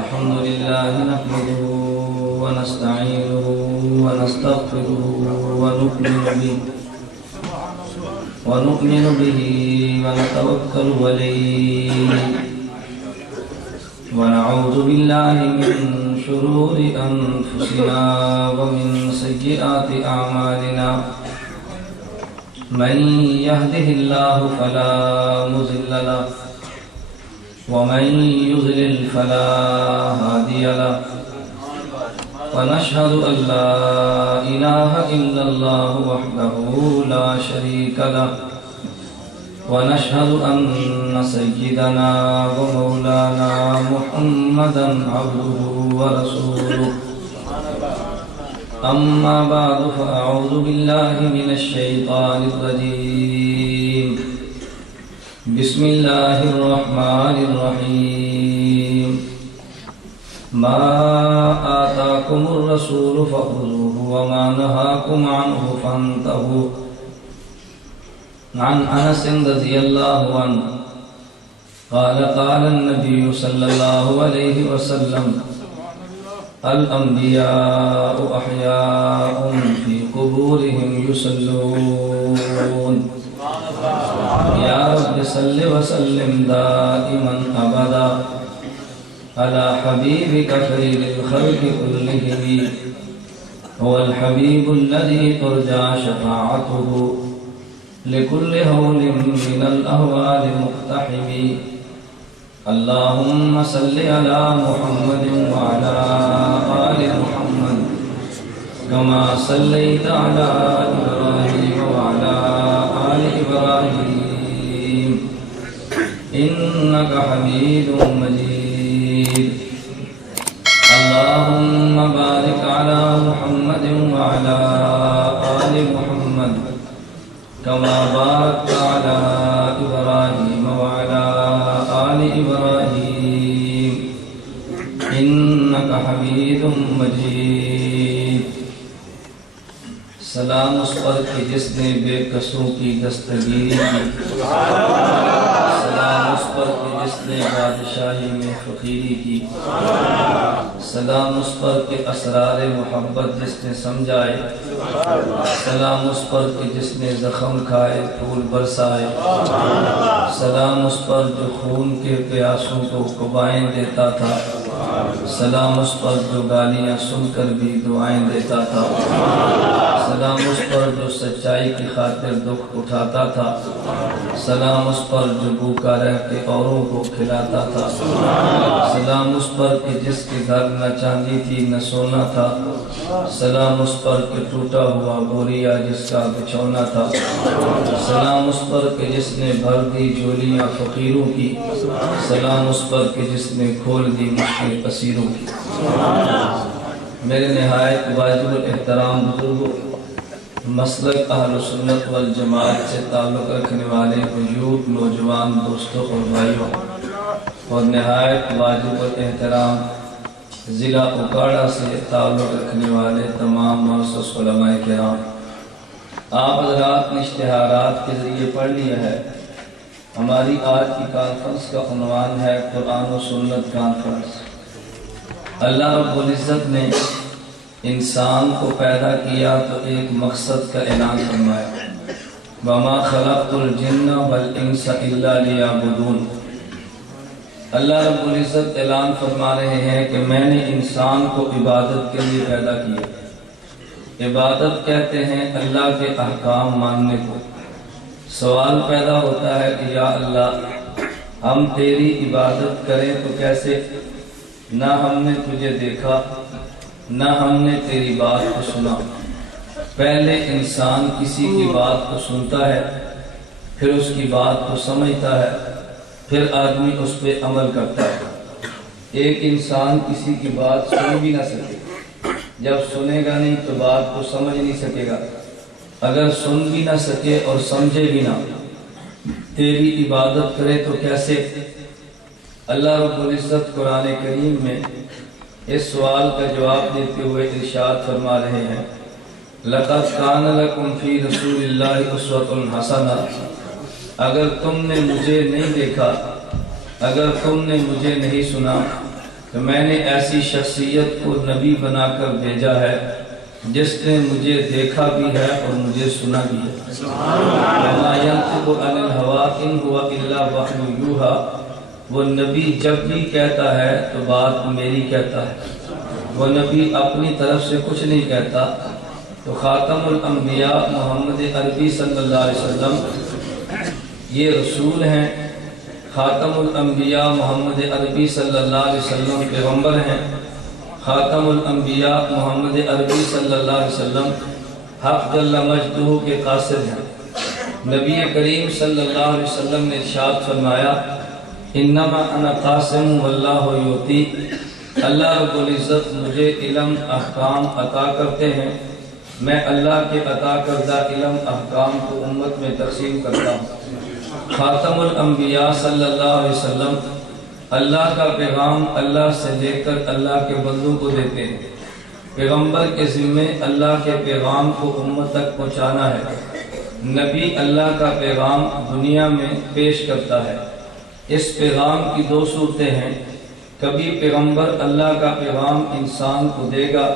الحمد لله نحمده ونستعينه ونستغفره ونؤمن به ونتوكل عليه ونعوذ بالله من شرور أنفسنا ومن سيئات أعمالنا من يهده الله فلا مضل له ومن يضلل فلا هادي له ونشهد أن لا إله إلا الله وحده لا شريك له ونشهد أن سيدنا ومولانا محمدا عبده ورسوله أما بعد فأعوذ بالله من الشيطان الرجيم بسم الله الرحمن الرحيم ما آتاكم الرسول فخذوه وما نهاكم عنه فانتهوا عن أنس رضي الله عنه قال قال النبي صلى الله عليه وسلم الأنبياء أحياء في قبورهم يصلون يا رب صل وسلم دائما أبدا على حبيبك خير الخلق كلهم هو الحبيب الذي ترجى شفاعته لكل هول من الأهوال مقتحم اللهم صل على محمد وعلى آل محمد كما صليت على إبراهيم وعلى آل إبراهيم إنك حميد مجيد اللهم بارك على محمد وعلى آل محمد كما باركت على إبراهيم وعلى آل إبراهيم إنك حميد مجيد سلام اس پر کہ جس نے بے کسوں کی دستگیری کی سلام اس پر کہ جس نے بادشاہی میں فقیری کی سلام اس پر کہ اسرار محبت جس نے سمجھائے سلام اس پر کہ جس نے زخم کھائے پھول برسائے سلام اس پر جو خون کے پیاسوں کو قبائیں دیتا تھا سلام اس پر جو گالیاں سن کر بھی دعائیں دیتا تھا سلام اس پر جو سچائی کی خاطر دکھ اٹھاتا تھا سلام اس پر جو بھوکا رہ کے اوروں کو کھلاتا تھا سلام اس پر کہ جس کے گھر نہ چاندی تھی نہ سونا تھا سلام اس پر کہ ٹوٹا ہوا بوریا جس کا بچھونا تھا سلام اس پر کہ جس نے بھر دی جولیاں فقیروں کی سلام اس پر کہ جس نے کھول دی مشکل اسیروں کی میرے نہایت واجب الاحترام بزرگوں مسلک اہل سنت والجماعت سے تعلق رکھنے والے بزرگ نوجوان دوستوں اور بھائیوں اور نہایت واجب الاحترام ضلع اکاڑا سے تعلق رکھنے والے تمام معزز علماء کرام آپ حضرات نے اشتہارات کے ذریعے پڑھ لیا ہے ہماری آج کی کانفرنس کا عنوان ہے قرآن و سنت کانفرنس اللہ رب العزت نے انسان کو پیدا کیا تو ایک مقصد کا اعلان فرمایا وَمَا خَلَقْتُ الْجِنَّ وَالْإِنسَ إِلَّا لِيَعْبُدُونَ اللہ رب العزت اعلان فرما رہے ہیں کہ میں نے انسان کو عبادت کے لیے پیدا کیا عبادت کہتے ہیں اللہ کے احکام ماننے کو سوال پیدا ہوتا ہے کہ یا اللہ ہم تیری عبادت کریں تو کیسے نہ ہم نے تجھے دیکھا نہ ہم نے تیری بات کو سنا پہلے انسان کسی کی بات کو سنتا ہے پھر اس کی بات کو سمجھتا ہے پھر آدمی اس پہ عمل کرتا ہے ایک انسان کسی کی بات سن بھی نہ سکے جب سنے گا نہیں تو بات کو سمجھ نہیں سکے گا اگر سن بھی نہ سکے اور سمجھے بھی نہ تیری عبادت کرے تو کیسے اللہ رب العزت قرآن کریم میں اس سوال کا جواب دیتے ہوئے ارشاد فرما رہے ہیں لَقَدْ كَانَ لَكُمْ فِي رَسُولِ اللَّهِ أُسْوَةٌ حَسَنَةٌ اگر تم نے مجھے نہیں دیکھا اگر تم نے مجھے نہیں سنا تو میں نے ایسی شخصیت کو نبی بنا کر بھیجا ہے جس نے مجھے دیکھا بھی ہے اور مجھے سنا بھی ہے۔ وَمَا يَنطِقُ عَنِ الْهَوَىٰ إِنْ هُوَ إِلَّا وَحْيٌ يُوحَىٰ، وہ نبی جب بھی کہتا ہے تو بات میری کہتا ہے، وہ نبی اپنی طرف سے کچھ نہیں کہتا۔ تو خاتم الانبیاء محمد عربی صلی اللہ علیہ وسلم یہ رسول ہیں، خاتم الانبیاء محمد عربی صلی اللہ علیہ وسلم پیغمبر ہیں، خاتم الانبیاء محمد عربی صلی اللہ علیہ وسلم حق جل مجدہ کے قاصد ہیں۔ نبی کریم صلی اللہ علیہ وسلم نے ارشاد فرمایا، انما انا قاسم واللہ یعطی، اللہ رب العزت مجھے علم احکام عطا کرتے ہیں، میں اللہ کے عطا کردہ علم احکام کو امت میں تقسیم کرتا ہوں۔ خاتم الانبیاء صلی اللہ علیہ وسلم اللہ کا پیغام اللہ سے لے کر اللہ کے بندوں کو دیتے ہیں۔ پیغمبر کے ذمے اللہ کے پیغام کو امت تک پہنچانا ہے۔ نبی اللہ کا پیغام دنیا میں پیش کرتا ہے۔ اس پیغام کی دو صورتیں ہیں، کبھی پیغمبر اللہ کا پیغام انسان کو دے گا،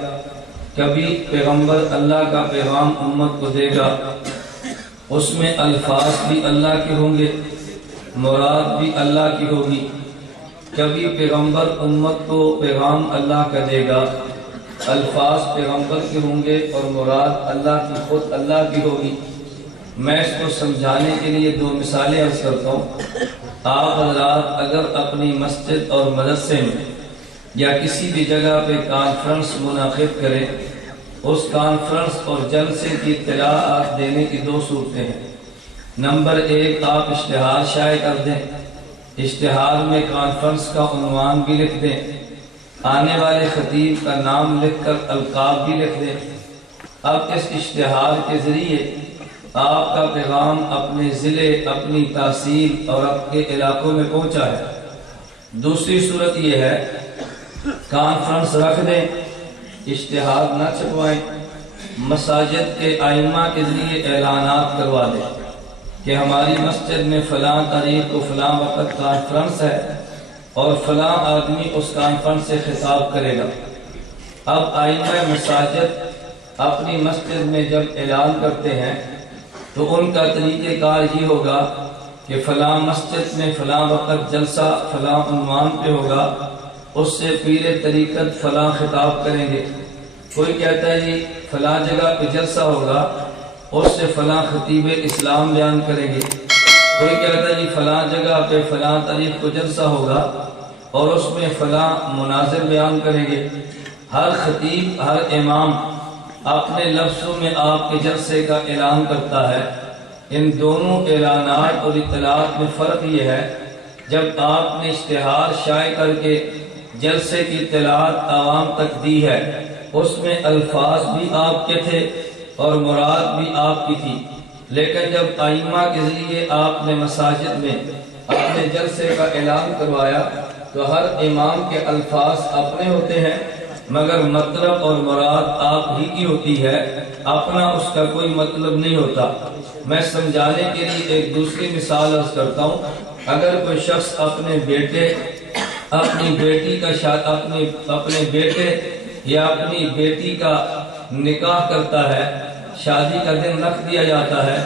کبھی پیغمبر اللہ کا پیغام امت کو دے گا۔ اس میں الفاظ بھی اللہ کے ہوں گے، مراد بھی اللہ کی ہوگی۔ کبھی پیغمبر امت کو پیغام اللہ کا دے گا، الفاظ پیغمبر کے ہوں گے اور مراد اللہ کی خود اللہ کی ہوگی۔ میں اس کو سمجھانے کے لیے دو مثالیں عرض کرتا ہوں۔ آپ حضرات اگر اپنی مسجد اور مدرسے میں یا کسی بھی جگہ پہ کانفرنس منعقد کریں، اس کانفرنس اور جلسے کی اطلاعات دینے کی دو صورتیں ہیں۔ نمبر ایک، آپ اشتہار شائع کر دیں، اشتہار میں کانفرنس کا عنوان بھی لکھ دیں، آنے والے خطیب کا نام لکھ کر القاب بھی لکھ دیں۔ اب اس اشتہار کے ذریعے آپ کا پیغام اپنے ضلع، اپنی تحصیل اور اپنے علاقوں میں پہنچا ہے۔ دوسری صورت یہ ہے، کانفرنس رکھ دیں، اشتہار نہ چھپوائیں، مساجد کے ائمہ کے ذریعے اعلانات کروا دیں کہ ہماری مسجد میں فلاں تاریخ کو فلاں وقت کانفرنس ہے اور فلاں آدمی اس کانفرنس سے خطاب کرے گا۔ اب ائمہ مساجد اپنی مسجد میں جب اعلان کرتے ہیں تو ان کا طریقہ کار یہ ہوگا کہ فلاں مسجد میں فلاں وقت جلسہ فلاں عنوان پہ ہوگا، اس سے پیر طریقت فلاں خطاب کریں گے۔ کوئی کہتا ہے جی فلاں جگہ پہ جلسہ ہوگا، اس سے فلاں خطیب اسلام بیان کریں گے۔ کوئی کہتا ہے جی فلاں جگہ پہ فلاں تاریخ کو جلسہ ہوگا اور اس میں فلاں مناظر بیان کریں گے۔ ہر خطیب، ہر امام اپنے لفظوں میں آپ کے جلسے کا اعلان کرتا ہے۔ ان دونوں اعلانات اور اطلاعات میں فرق یہ ہے، جب آپ نے اشتہار شائع کر کے جلسے کی اطلاعات عوام تک دی ہے، اس میں الفاظ بھی آپ کے تھے اور مراد بھی آپ کی تھی، لیکن جب ائمہ کے ذریعے آپ نے مساجد میں اپنے جلسے کا اعلان کروایا تو ہر امام کے الفاظ اپنے ہوتے ہیں مگر مطلب اور مراد آپ ہی کی ہوتی ہے، اپنا اس کا کوئی مطلب نہیں ہوتا۔ میں سمجھانے کے لیے ایک دوسری مثال عرض کرتا ہوں۔ اگر کوئی شخص اپنے بیٹے، اپنی بیٹی کا اپنے بیٹے یا اپنی بیٹی کا نکاح کرتا ہے، شادی کا دن رکھ دیا جاتا ہے،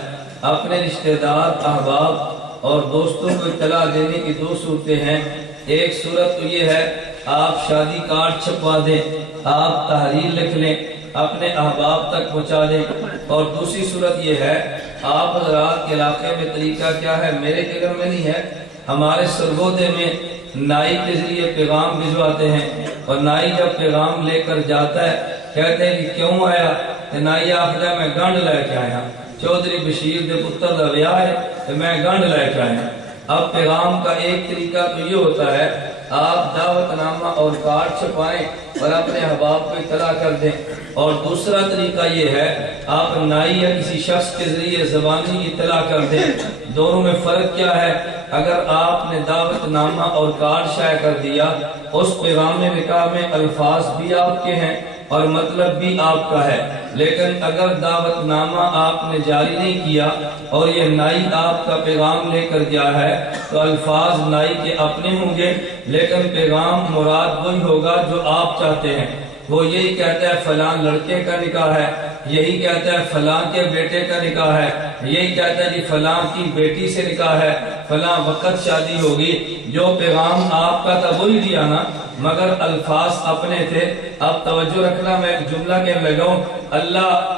اپنے رشتہ دار، احباب اور دوستوں کو اطلاع دینے کی دو صورتیں ہیں۔ ایک صورت تو یہ ہے آپ شادی کارڈ چھپوا دیں، آپ تحریر لکھ لیں، اپنے احباب تک پہنچا دیں، اور دوسری صورت یہ ہے آپ حضرات کے علاقے میں طریقہ کیا ہے میرے علم میں نہیں ہے، ہمارے سرگودے میں نائی کے ذریعے پیغام بھجواتے ہیں، اور نائی جب پیغام لے کر جاتا ہے کہتے ہیں کہ کیوں آیا، کہ نائی آخر میں گنڈ لے کے آیا، چودھری بشیر دے پتر دا ویاہ ہے تو میں گنڈ لے کے آیا۔ اب پیغام کا ایک طریقہ تو یہ ہوتا ہے آپ دعوت نامہ اور کارڈ چھپائیں اور اپنے احباب کو اطلاع کر دیں، اور دوسرا طریقہ یہ ہے آپ نائی یا کسی شخص کے ذریعے زبانی اطلاع کر دیں۔ دونوں میں فرق کیا ہے؟ اگر آپ نے دعوت نامہ اور کارڈ شائع کر دیا، اس پیغام نکاح میں الفاظ بھی آپ کے ہیں، اور مطلب بھی آپ کا ہے، لیکن اگر دعوت نامہ آپ نے جاری نہیں کیا اور یہ نائی آپ کا پیغام لے کر گیا ہے تو الفاظ نائی کے اپنے ہوں گے، لیکن پیغام مراد وہی ہوگا جو آپ چاہتے ہیں۔ وہ یہی کہتا ہے فلاں لڑکے کا نکاح ہے، یہی کہتا ہے فلاں کے بیٹے کا نکاح ہے، یہی کہتا ہے جی فلاں کی بیٹی سے نکاح ہے، فلاں وقت شادی ہوگی۔ جو پیغام آپ کا تھا وہی دیا نا، مگر الفاظ اپنے تھے۔ اب توجہ رکھنا، میں ایک جملہ کہنے لگا ہوں، اللہ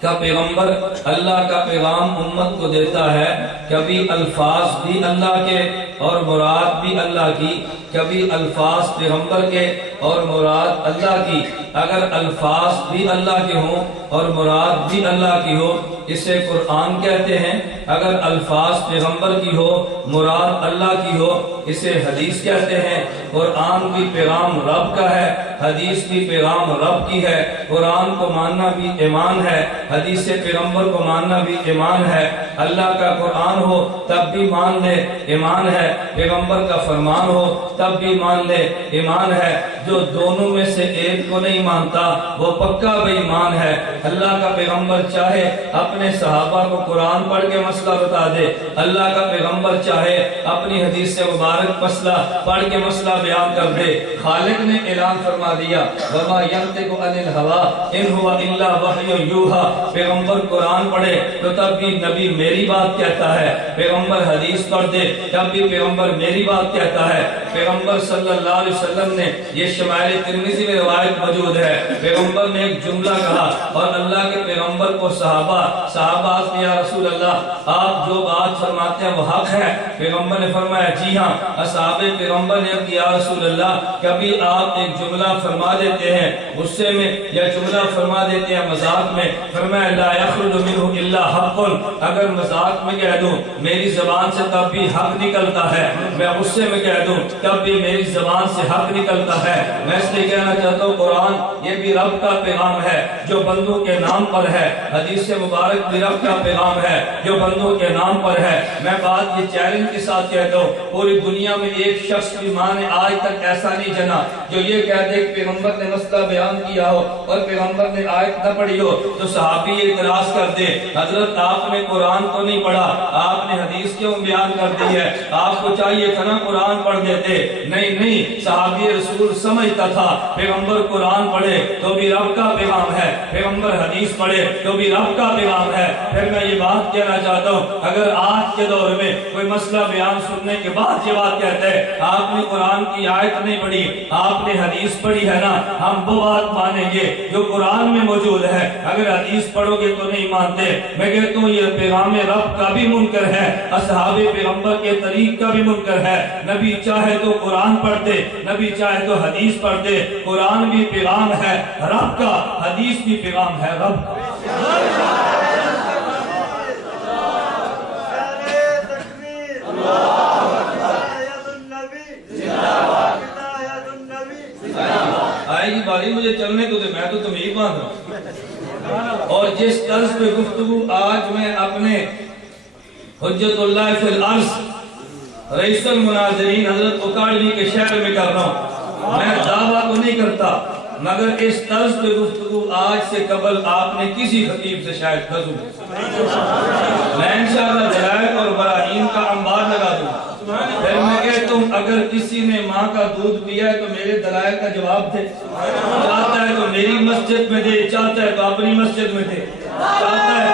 کا پیغمبر اللہ کا پیغام امت کو دیتا ہے، کبھی الفاظ بھی اللہ کے اور مراد بھی اللہ کی، کبھی الفاظ پیغمبر کے اور مراد اللہ کی۔ اگر الفاظ بھی اللہ کے ہوں اور مراد بھی اللہ کی ہو، اسے قرآن کہتے ہیں۔ اگر الفاظ پیغمبر کی ہو، مراد اللہ کی ہو، اسے حدیث کہتے ہیں۔ قرآن بھی پیغام رب کا ہے، حدیث بھی پیغام رب کی ہے۔ قرآن کو ماننا بھی ایمان ہے، حدیث پیغمبر کو ماننا بھی ایمان ہے۔ اللہ کا قرآن ہو تب بھی مان لے، ایمان ہے۔ پیغمبر کا فرمان ہو تب بھی مان لے، ایمان ہے۔ جو دونوں میں سے ایک کو نہیں مانتا وہ پکا بے ایمان ہے۔ اللہ کا پیغمبر چاہے اپنے صحابہ کو قرآن پڑھ کے مسئلہ بتا دے، اللہ کا پیغمبر چاہے اپنی حدیث سے مبارک مسئلہ پڑھ کے مسئلہ بیان کر دے۔ خالق نے اعلان فرما دیا وَمَا يَنْطِقُ عَنِ الْهَوَىٰ إِنْ هُوَ إِلَّا وَحْيٌ يُوحَىٰ۔ پیغمبر قرآن پڑھے تو تب بھی نبی میری بات کہتا ہے، پیغمبر حدیث پڑھ دے تب بھی پیغمبر میری بات کہتا ہے۔ پیغمبر صلی اللہ علیہ وسلم نے، یہ شمائل ترمذی میں روایت موجود ہے، پیغمبر نے ایک جملہ کہا اور اللہ کے پیغمبر کو صحابہ سے یا رسول اللہ آپ جو بات فرماتے ہیں وہ حق ہے؟ پیغمبر نے فرمایا جی ہاں۔ اصحاب پیغمبر نے کہا یا رسول اللہ کبھی آپ ایک جملہ فرما دیتے ہیں غصے میں یا جملہ فرما دیتے ہیں مذاق میں، فرمایا لا یخرج منہ الا حق، اگر مذاق میں کہہ دوں میری زبان سے تب بھی حق نکلتا ہے، میں غصے میں کہہ دوں تب بھی میری زبان سے حق نکلتا ہے۔ میں اس لیے کہنا چاہتا ہوں قرآن یہ بھی رب کا پیغام ہے جو بندوں کے نام پر ہے، حدیث مبارک بھی رب کا پیغام ہے جو بندوں کے نام پر ہے۔ میں بات یہ چیلنج کے ساتھ کہتا ہوں، پوری دنیا میں ایک شخص کی ماں نے آج تک ایسا نہیں جنا جو یہ کہہ دے کہ پیغمبر نے مسئلہ بیان کیا ہو اور پیغمبر نے آیت نہ پڑھی ہو تو صحابی اعتراض کر دے حضرت آپ نے قرآن تو نہیں پڑھا، آپ نے حدیث کیوں بیان کر دی ہے، آپ کو چاہیے تھا نا قرآن پڑھ دیتے۔ نہیں، صحابی رسول سمجھتا تھا پیغمبر قرآن پڑھے تو بھی رب کا پیغام ہے، پیغمبر حدیث پڑھے تو بھی رب کا پیغام ہے۔ پھر میں یہ بات کہنا چاہتا ہوں، اگر آج کے دور میں کوئی مسئلہ بیان سننے کے بعد یہ بات کہتے ہیں آپ نے قرآن کی آیت نہیں پڑھی، آپ نے حدیث پڑھی ہے نا، ہم وہ بات مانیں گے جو قرآن میں موجود ہے، اگر حدیث پڑھو گے تو نہیں مانتے۔ میں کہتا ہوں یہ پیغام رب کا بھی منکر ہے، اصحاب پیغمبر کے طریق کا بھی منکر ہے۔ نبی چاہے تو قرآن پڑھتے، نبی چاہے تو حدیث پڑھتے، قرآن بھی پیغام ہے رب کا، حدیث بھی پیغام ہے رب کا۔ آئے گی باری مجھے چلنے کو دے، میں تو تمہیں باندھ رہا ہوں۔ اور جس طرز پہ گفتگو آج میں اپنے حجت اللہ فی الارض رئیس المناظرین حضرت اکاڑوی کے شہر میں کر رہا ہوں، میں دعویٰ تو نہیں کرتا مگر اس طرز پہ گفتگو آج سے قبل آپ نے کسی خطیب سے شاید نہ سنی۔ میں انشاءاللہ دلائل اور براہین کا انبار لگا دوں۔ پھر میں کہتا ہوں اگر کسی نے ماں کا دودھ پیا ہے تو میرے دلائل کا جواب دے، چاہتا ہے تو میری مسجد میں دے، چاہتا ہے تو اپنی مسجد میں دے، چاہتا ہے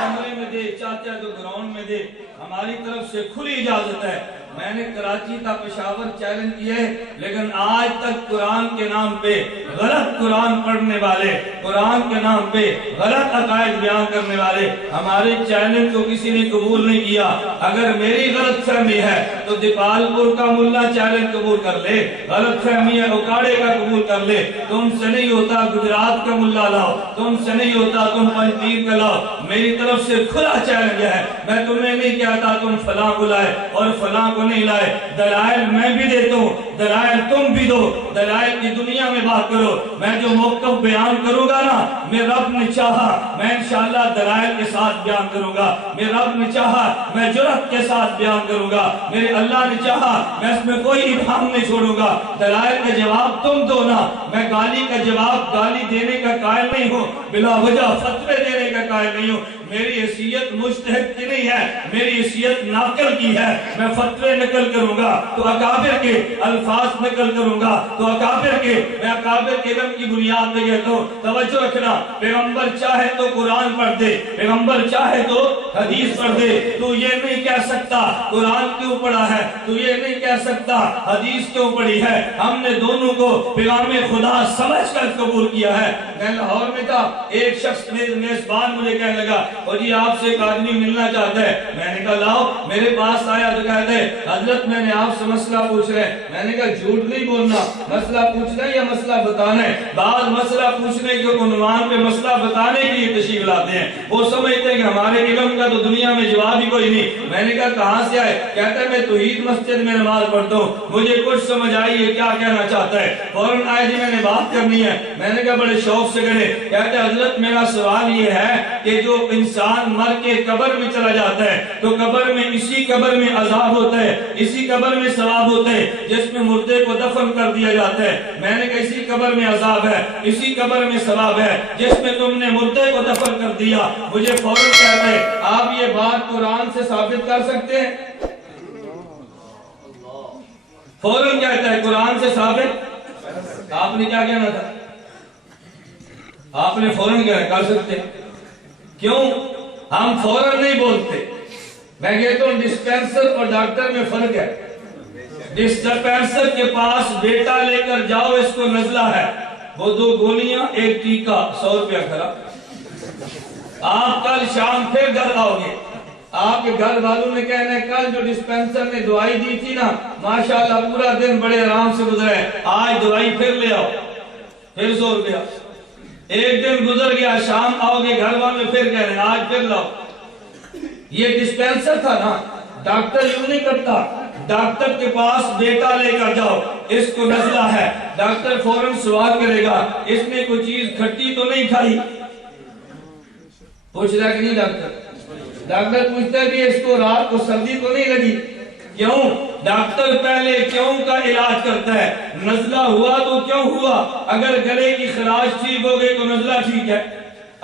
کمرے میں دے، چاہتا ہے تو گراؤنڈ میں دے، ہماری طرف سے کھلی اجازت ہے۔ میں نے کراچی تا پشاور چیلنج کیا ہے، لیکن آج تک قرآن کے نام پہ غلط قرآن پڑھنے والے، قرآن کے نام پہ غلط عقائد بیان کرنے والے ہمارے چیلنج کو کسی نے قبول نہیں کیا۔ اگر میری غلط فہمی ہے تو دیپال پور کا ملا چیلنج قبول کر لے، غلط فہمی ہے اکاڑے کا قبول کر لے، تم سے نہیں ہوتا گجرات کا ملا لاؤ، تم سے نہیں ہوتا تم پنجپیر کا لاؤ، میری طرف سے کھلا چیلنج ہے۔ میں تمہیں نہیں کہتا تم فلاں کو لائے اور فلاں کو نہیں لائے، دلائل میں بھی دیتا ہوں، دلائل تم بھی دو، دلائل کی دنیا میں بات کرو۔ میں جو موقف بیان کروں گا نا، میں رب نے چاہا میں انشاءاللہ دلائل کے ساتھ بیان کروں گا، میں رب نے چاہا میں جرأت کے ساتھ بیان کروں گا، میرے اللہ نے چاہا میں اس میں کوئی ابہام نہیں چھوڑوں گا۔ دلائل کا جواب تم دو نا، میں گالی کا جواب گالی دینے کا قائل نہیں ہوں، بلا وجہ فتوے دینے کا قائل نہیں ہوں۔ میری حیثیت مجتہد کی نہیں ہے، میری حیثیت ناقل کی ہے۔ میں فتوے نقل کروں گا تو اکابر کے الفاظ نقل کروں گا تو اکابر کے، میں اکابر کے علم کی بنیاد پہ کہتا ہوں۔ توجہ رکھنا، پیغمبر چاہے تو قرآن پڑھ دے، پیغمبر چاہے تو حدیث پڑھ دے، تو یہ نہیں کہہ سکتا قرآن کیوں پڑھا ہے، تو یہ نہیں کہہ سکتا حدیث کیوں پڑھی ہے۔ ہم نے دونوں کو پیغام خدا سمجھ کر قبول کیا ہے۔ میں لاہور میں تھا، ایک شخص میزبان مجھے کہنے لگا اور جی آپ سے ایک آدمی ملنا چاہتا ہے۔ میں نے کہا لاؤ، میرے پاس آیا تو کہتے ہیں حضرت میں نے آپ سے مسئلہ پوچھ رہے ہیں۔ میں نے کہا جھوٹ نہیں بولنا، مسئلہ پوچھنا ہے یا مسئلہ بتانا ہے؟ بعض مسئلہ پوچھنے کے عنوان پہ مسئلہ بتانے کے لیے تشریف لاتے ہیں، وہ سمجھتے ہیں کہ ہمارے علم کا تو دنیا میں جواب ہی کوئی نہیں۔ میں نے کہا کہاں سے آئے؟ کہتا ہے میں توحید مسجد میں نماز پڑھتا ہوں، مجھے کچھ سمجھ آئی ہے کیا کہنا چاہتا ہے۔ فوراً آئے جی میں نے بات کرنی ہے۔ میں نے کہا بڑے شوق سے کرے۔ کہتے ہیں حضرت میرا سوال یہ ہے کہ جو انسان مر کے قبر میں چلا جاتا ہے تو قبر میں اسی قبر میں عذاب ہوتا ہے، اسی قبر میں ثواب ہوتا ہے جس میں مردے کو دفن کر دیا جاتا ہے۔ میں نے کہا اسی قبر میں عذاب ہے، اسی قبر میں ثواب ہے جس میں تم نے مردے کو دفن کر دیا۔ مجھے فوراً کہتے ہیں آپ یہ بات قرآن سے ثابت کر سکتے ہیں؟ فوراً کہتا ہے قرآن سے ثابت۔ آپ نے کیا کہنا تھا؟ آپ نے فوراً کیا کر سکتے؟ کیوں ہم فوراً نہیں بولتے؟ میں کہتا ہوں ڈسپینسر اور ڈاکٹر میں فرق ہے۔ ڈسپینسر کے پاس بیٹا لے کر جاؤ، اس کو نزلہ ہے، وہ 2 گولیاں 1 ٹیکہ 100 روپیہ کھلا۔ آپ کل شام پھر گھر آؤ گے، آپ کے گھر والوں نے کہنا ہے کل جو ڈسپینسر نے دوائی دی تھی نا ماشاءاللہ پورا دن بڑے آرام سے گزرا ہے، آج دوائی پھر لے آؤ، پھر 100 روپیہ۔ ایک دن گزر گیا، شام آؤ گے گھر والوں پھر کہہ رہے ہیں آج پھر لاؤ۔ یہ ڈسپینسر تھا نا، ڈاکٹر یوں نہیں کرتا۔ ڈاکٹر کے پاس بیٹا لے کر جاؤ، اس کو نزلہ ہے، ڈاکٹر فوراً سوال کرے گا اس نے کوئی چیز کھٹی تو نہیں کھائی؟ پوچھ رہا کہ نہیں ڈاکٹر؟ ڈاکٹر پوچھتا ہے بھی اس کو رات کو سردی تو نہیں لگی؟ کیوں؟ ڈاکٹر پہلے کیوں کا علاج کرتا ہے۔ نزلہ ہوا تو کیوں ہوا؟ اگر گلے کی خراش ٹھیک ہو گئی تو نزلہ ٹھیک ہے،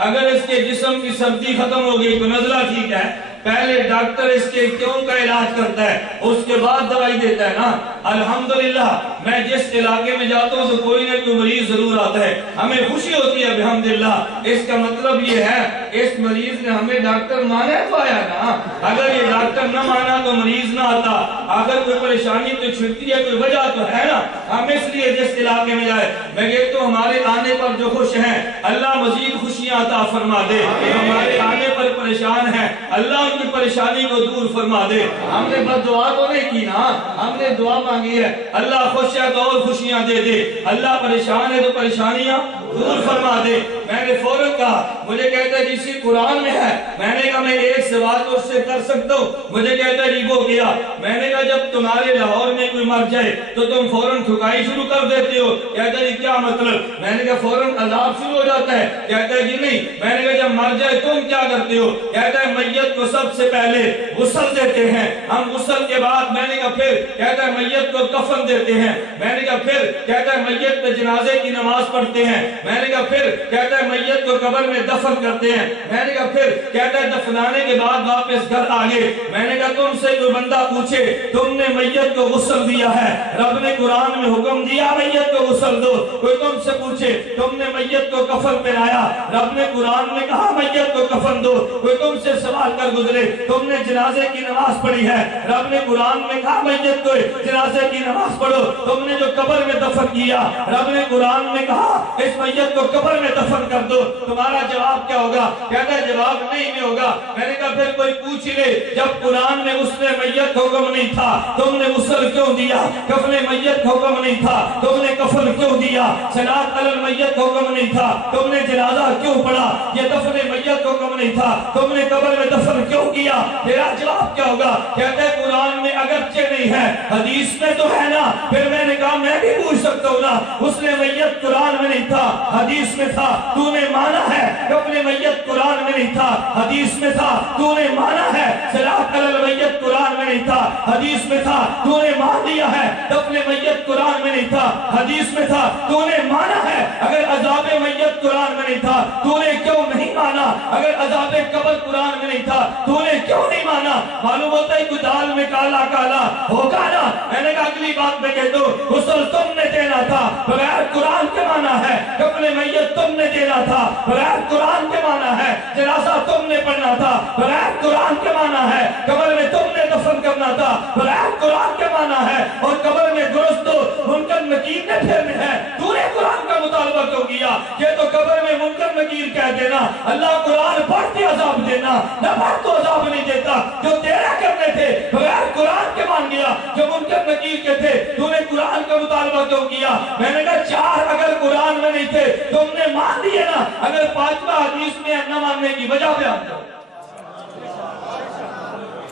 اگر اس کے جسم کی سردی ختم ہو گئی تو نزلہ ٹھیک ہے۔ پہلے ڈاکٹر اس کے کیوں کا علاج کرتا ہے، اس کے بعد دوائی دیتا ہے نا۔ الحمدللہ میں جس علاقے میں جاتا ہوں تو کوئی نہ کوئی مریض ضرور آتا ہے، ہمیں خوشی ہوتی ہے الحمدللہ۔ اس کا مطلب یہ ہے اس مریض نے ہمیں ڈاکٹر مانا تو آیا نا، اگر یہ ڈاکٹر نہ مانا تو مریض نہ آتا۔ اگر کوئی پریشانی تو چھٹتی ہے، کوئی وجہ تو ہے نا، ہم اس لیے جس علاقے میں جائے۔ میں کہتا ہوں ہمارے آنے پر جو خوش ہیں اللہ مزید خوشیاں عطا فرما دے، ہمارے آنے پر پریشان ہیں اللہ ان کی پریشانی کو دور فرما دے۔ ہم نے بد دعا تو نہیں کی نا، ہم نے دعا مانگی ہے اللہ خوش ہے تو اور خوشیاں دے دے، اللہ پریشان ہے تو پریشانیاں دور فرما دے۔ میں نے فوراً کہا، مجھے کہتا ہے جسی قرآن میں ہے۔ میں نے کہا میں ایک سوال تو اس سے کر سکتا ہوں؟ مجھے کہتا ہے جی وہ کیا؟ میں نے کہا جب تمہارے لاہور میں کوئی مر جائے تو تم فوراً ٹھکائی شروع کر دیتے ہو؟ کہتا ہے جی کیا مطلب؟ میں نے کہا فوراً عذاب شروع ہو جاتا ہے؟ کہتا ہے جی نہیں۔ میں نے کہا جب مر جائے تم کیا کرتے ہو؟ کہتا ہے میت کو سب سے پہلے غسل دیتے ہیں، ہم غسل کے بعد میں نے کہا پھر کہتا ہے میت کو کفن دیتے ہیں، میں نے کہا پھر کہتا ہے میت پہ جنازے کی نماز پڑھتے ہیں، میں نے کہا پھر کہتا ہے میت کو قبر میں دفن کرتے ہیں، میں نے کہا پھر کہتا ہے دفنانے کے بعد واپس گھر آگے۔ میں نے کہا تم سے کوئی بندہ پوچھے تم نے میت کو غسل دیا ہے، رب نے قرآن میں حکم دیا میت کو غسل دو، کوئی تم سے پوچھے تم نے میت کو کفن پہنایا، رب نے قرآن میں کہا میت کو کفن دو، کوئی تم سے سوال کر گزرے تم نے جنازے کی نماز پڑھی ہے، رب نے قرآن میں کہا میت کو جنازے کی نماز پڑھو، تم نے جو قبر میں دفن کیا رب نے قرآن میں کہا اس میت کو قبر میں دفن کر دو، تمہارا جواب کیا ہوگا؟ کہتا ہے جواب نہیں میں ہوگا۔ میں نے کہا پھر کوئی پوچھ لے جب قرآن میں اس نے میت حکم نہیں تھا تم نے غسل کیوں دیا؟ کفن میت حکم نہیں تھا تم نے کفن کیوں دیا؟ صلاۃ علی المیت حکم نہیں تھا تم نے جنازہ کیوں پڑھا؟ یہ دفن میت حکم نہیں تھا تم نے قبر میں دفن کیوں کیوں کیا؟ تیرا جواب کیا ہوگا؟ کہتے ہیں قرآن میں اگرچہ نہیں ہے، حدیث میں تو ہے نا۔ پھر میں نے کہا میں بھی پوچھ سکتا ہوں نا، غسل میت قرآن میں نہیں تھا، حدیث میں تھا، تو نے مانا ہے؟ غسل میت قرآن میں نہیں تھا، حدیث میں تھا، تو نے مانا ہے؟ صلاۃ علی المیت قرآن میں نہیں تھا، حدیث میں تھا، تو نے مان لیا ہے؟ غسل میت قرآن میں نہیں تھا، حدیث میں تھا، تو نے مانا ہے؟ اگر عذاب میت قرآن میں نہیں تھا تو نے کیوں نہیں مانا؟ اگر عذاب قبر قرآن میں نہیں تھا تو نے کیوں نہیں مانا؟ معلوم ہوتا ہے کہ دال میں کالا کالا ہوگا نا۔ میں نے کہا اگلی بات میں کہہ دو، غسل تم نے دینا تھا، بغیر قرآن کے مانا ہے۔ غسل میت تم نے دینا تھا، بغیر قرآن کے مانا ہے۔ جنازہ تم نے پڑھنا تھا، بغیر قرآن کے مانا ہے۔ قبر میں تم نے دفن کرنا تھا، بغیر قرآن کے مانا ہے۔ اور قبر میں درست منکر نکیر نے پھرنے ہے، تو نے قرآن کا مطالبہ کیوں کیا؟ یہ تو قبر میں منکر نکیر کہہ دینا، اللہ قرآن پڑھ کے عذاب دینا، نہ پڑھ تو عذاب نہیں دیتا۔ جو تیرا کرنے تھے بغیر قرآن کے مان گیا، جو منکر نکیر کے تھے تو نے قرآن کا مطالبہ کیوں کیا؟ میں نے کہا چار اگر قرآن میں نہیں تھے تم نے مان لیے نا، اگر پانچواں حدیث میں نہ ماننے کی وجہ بیان کرو،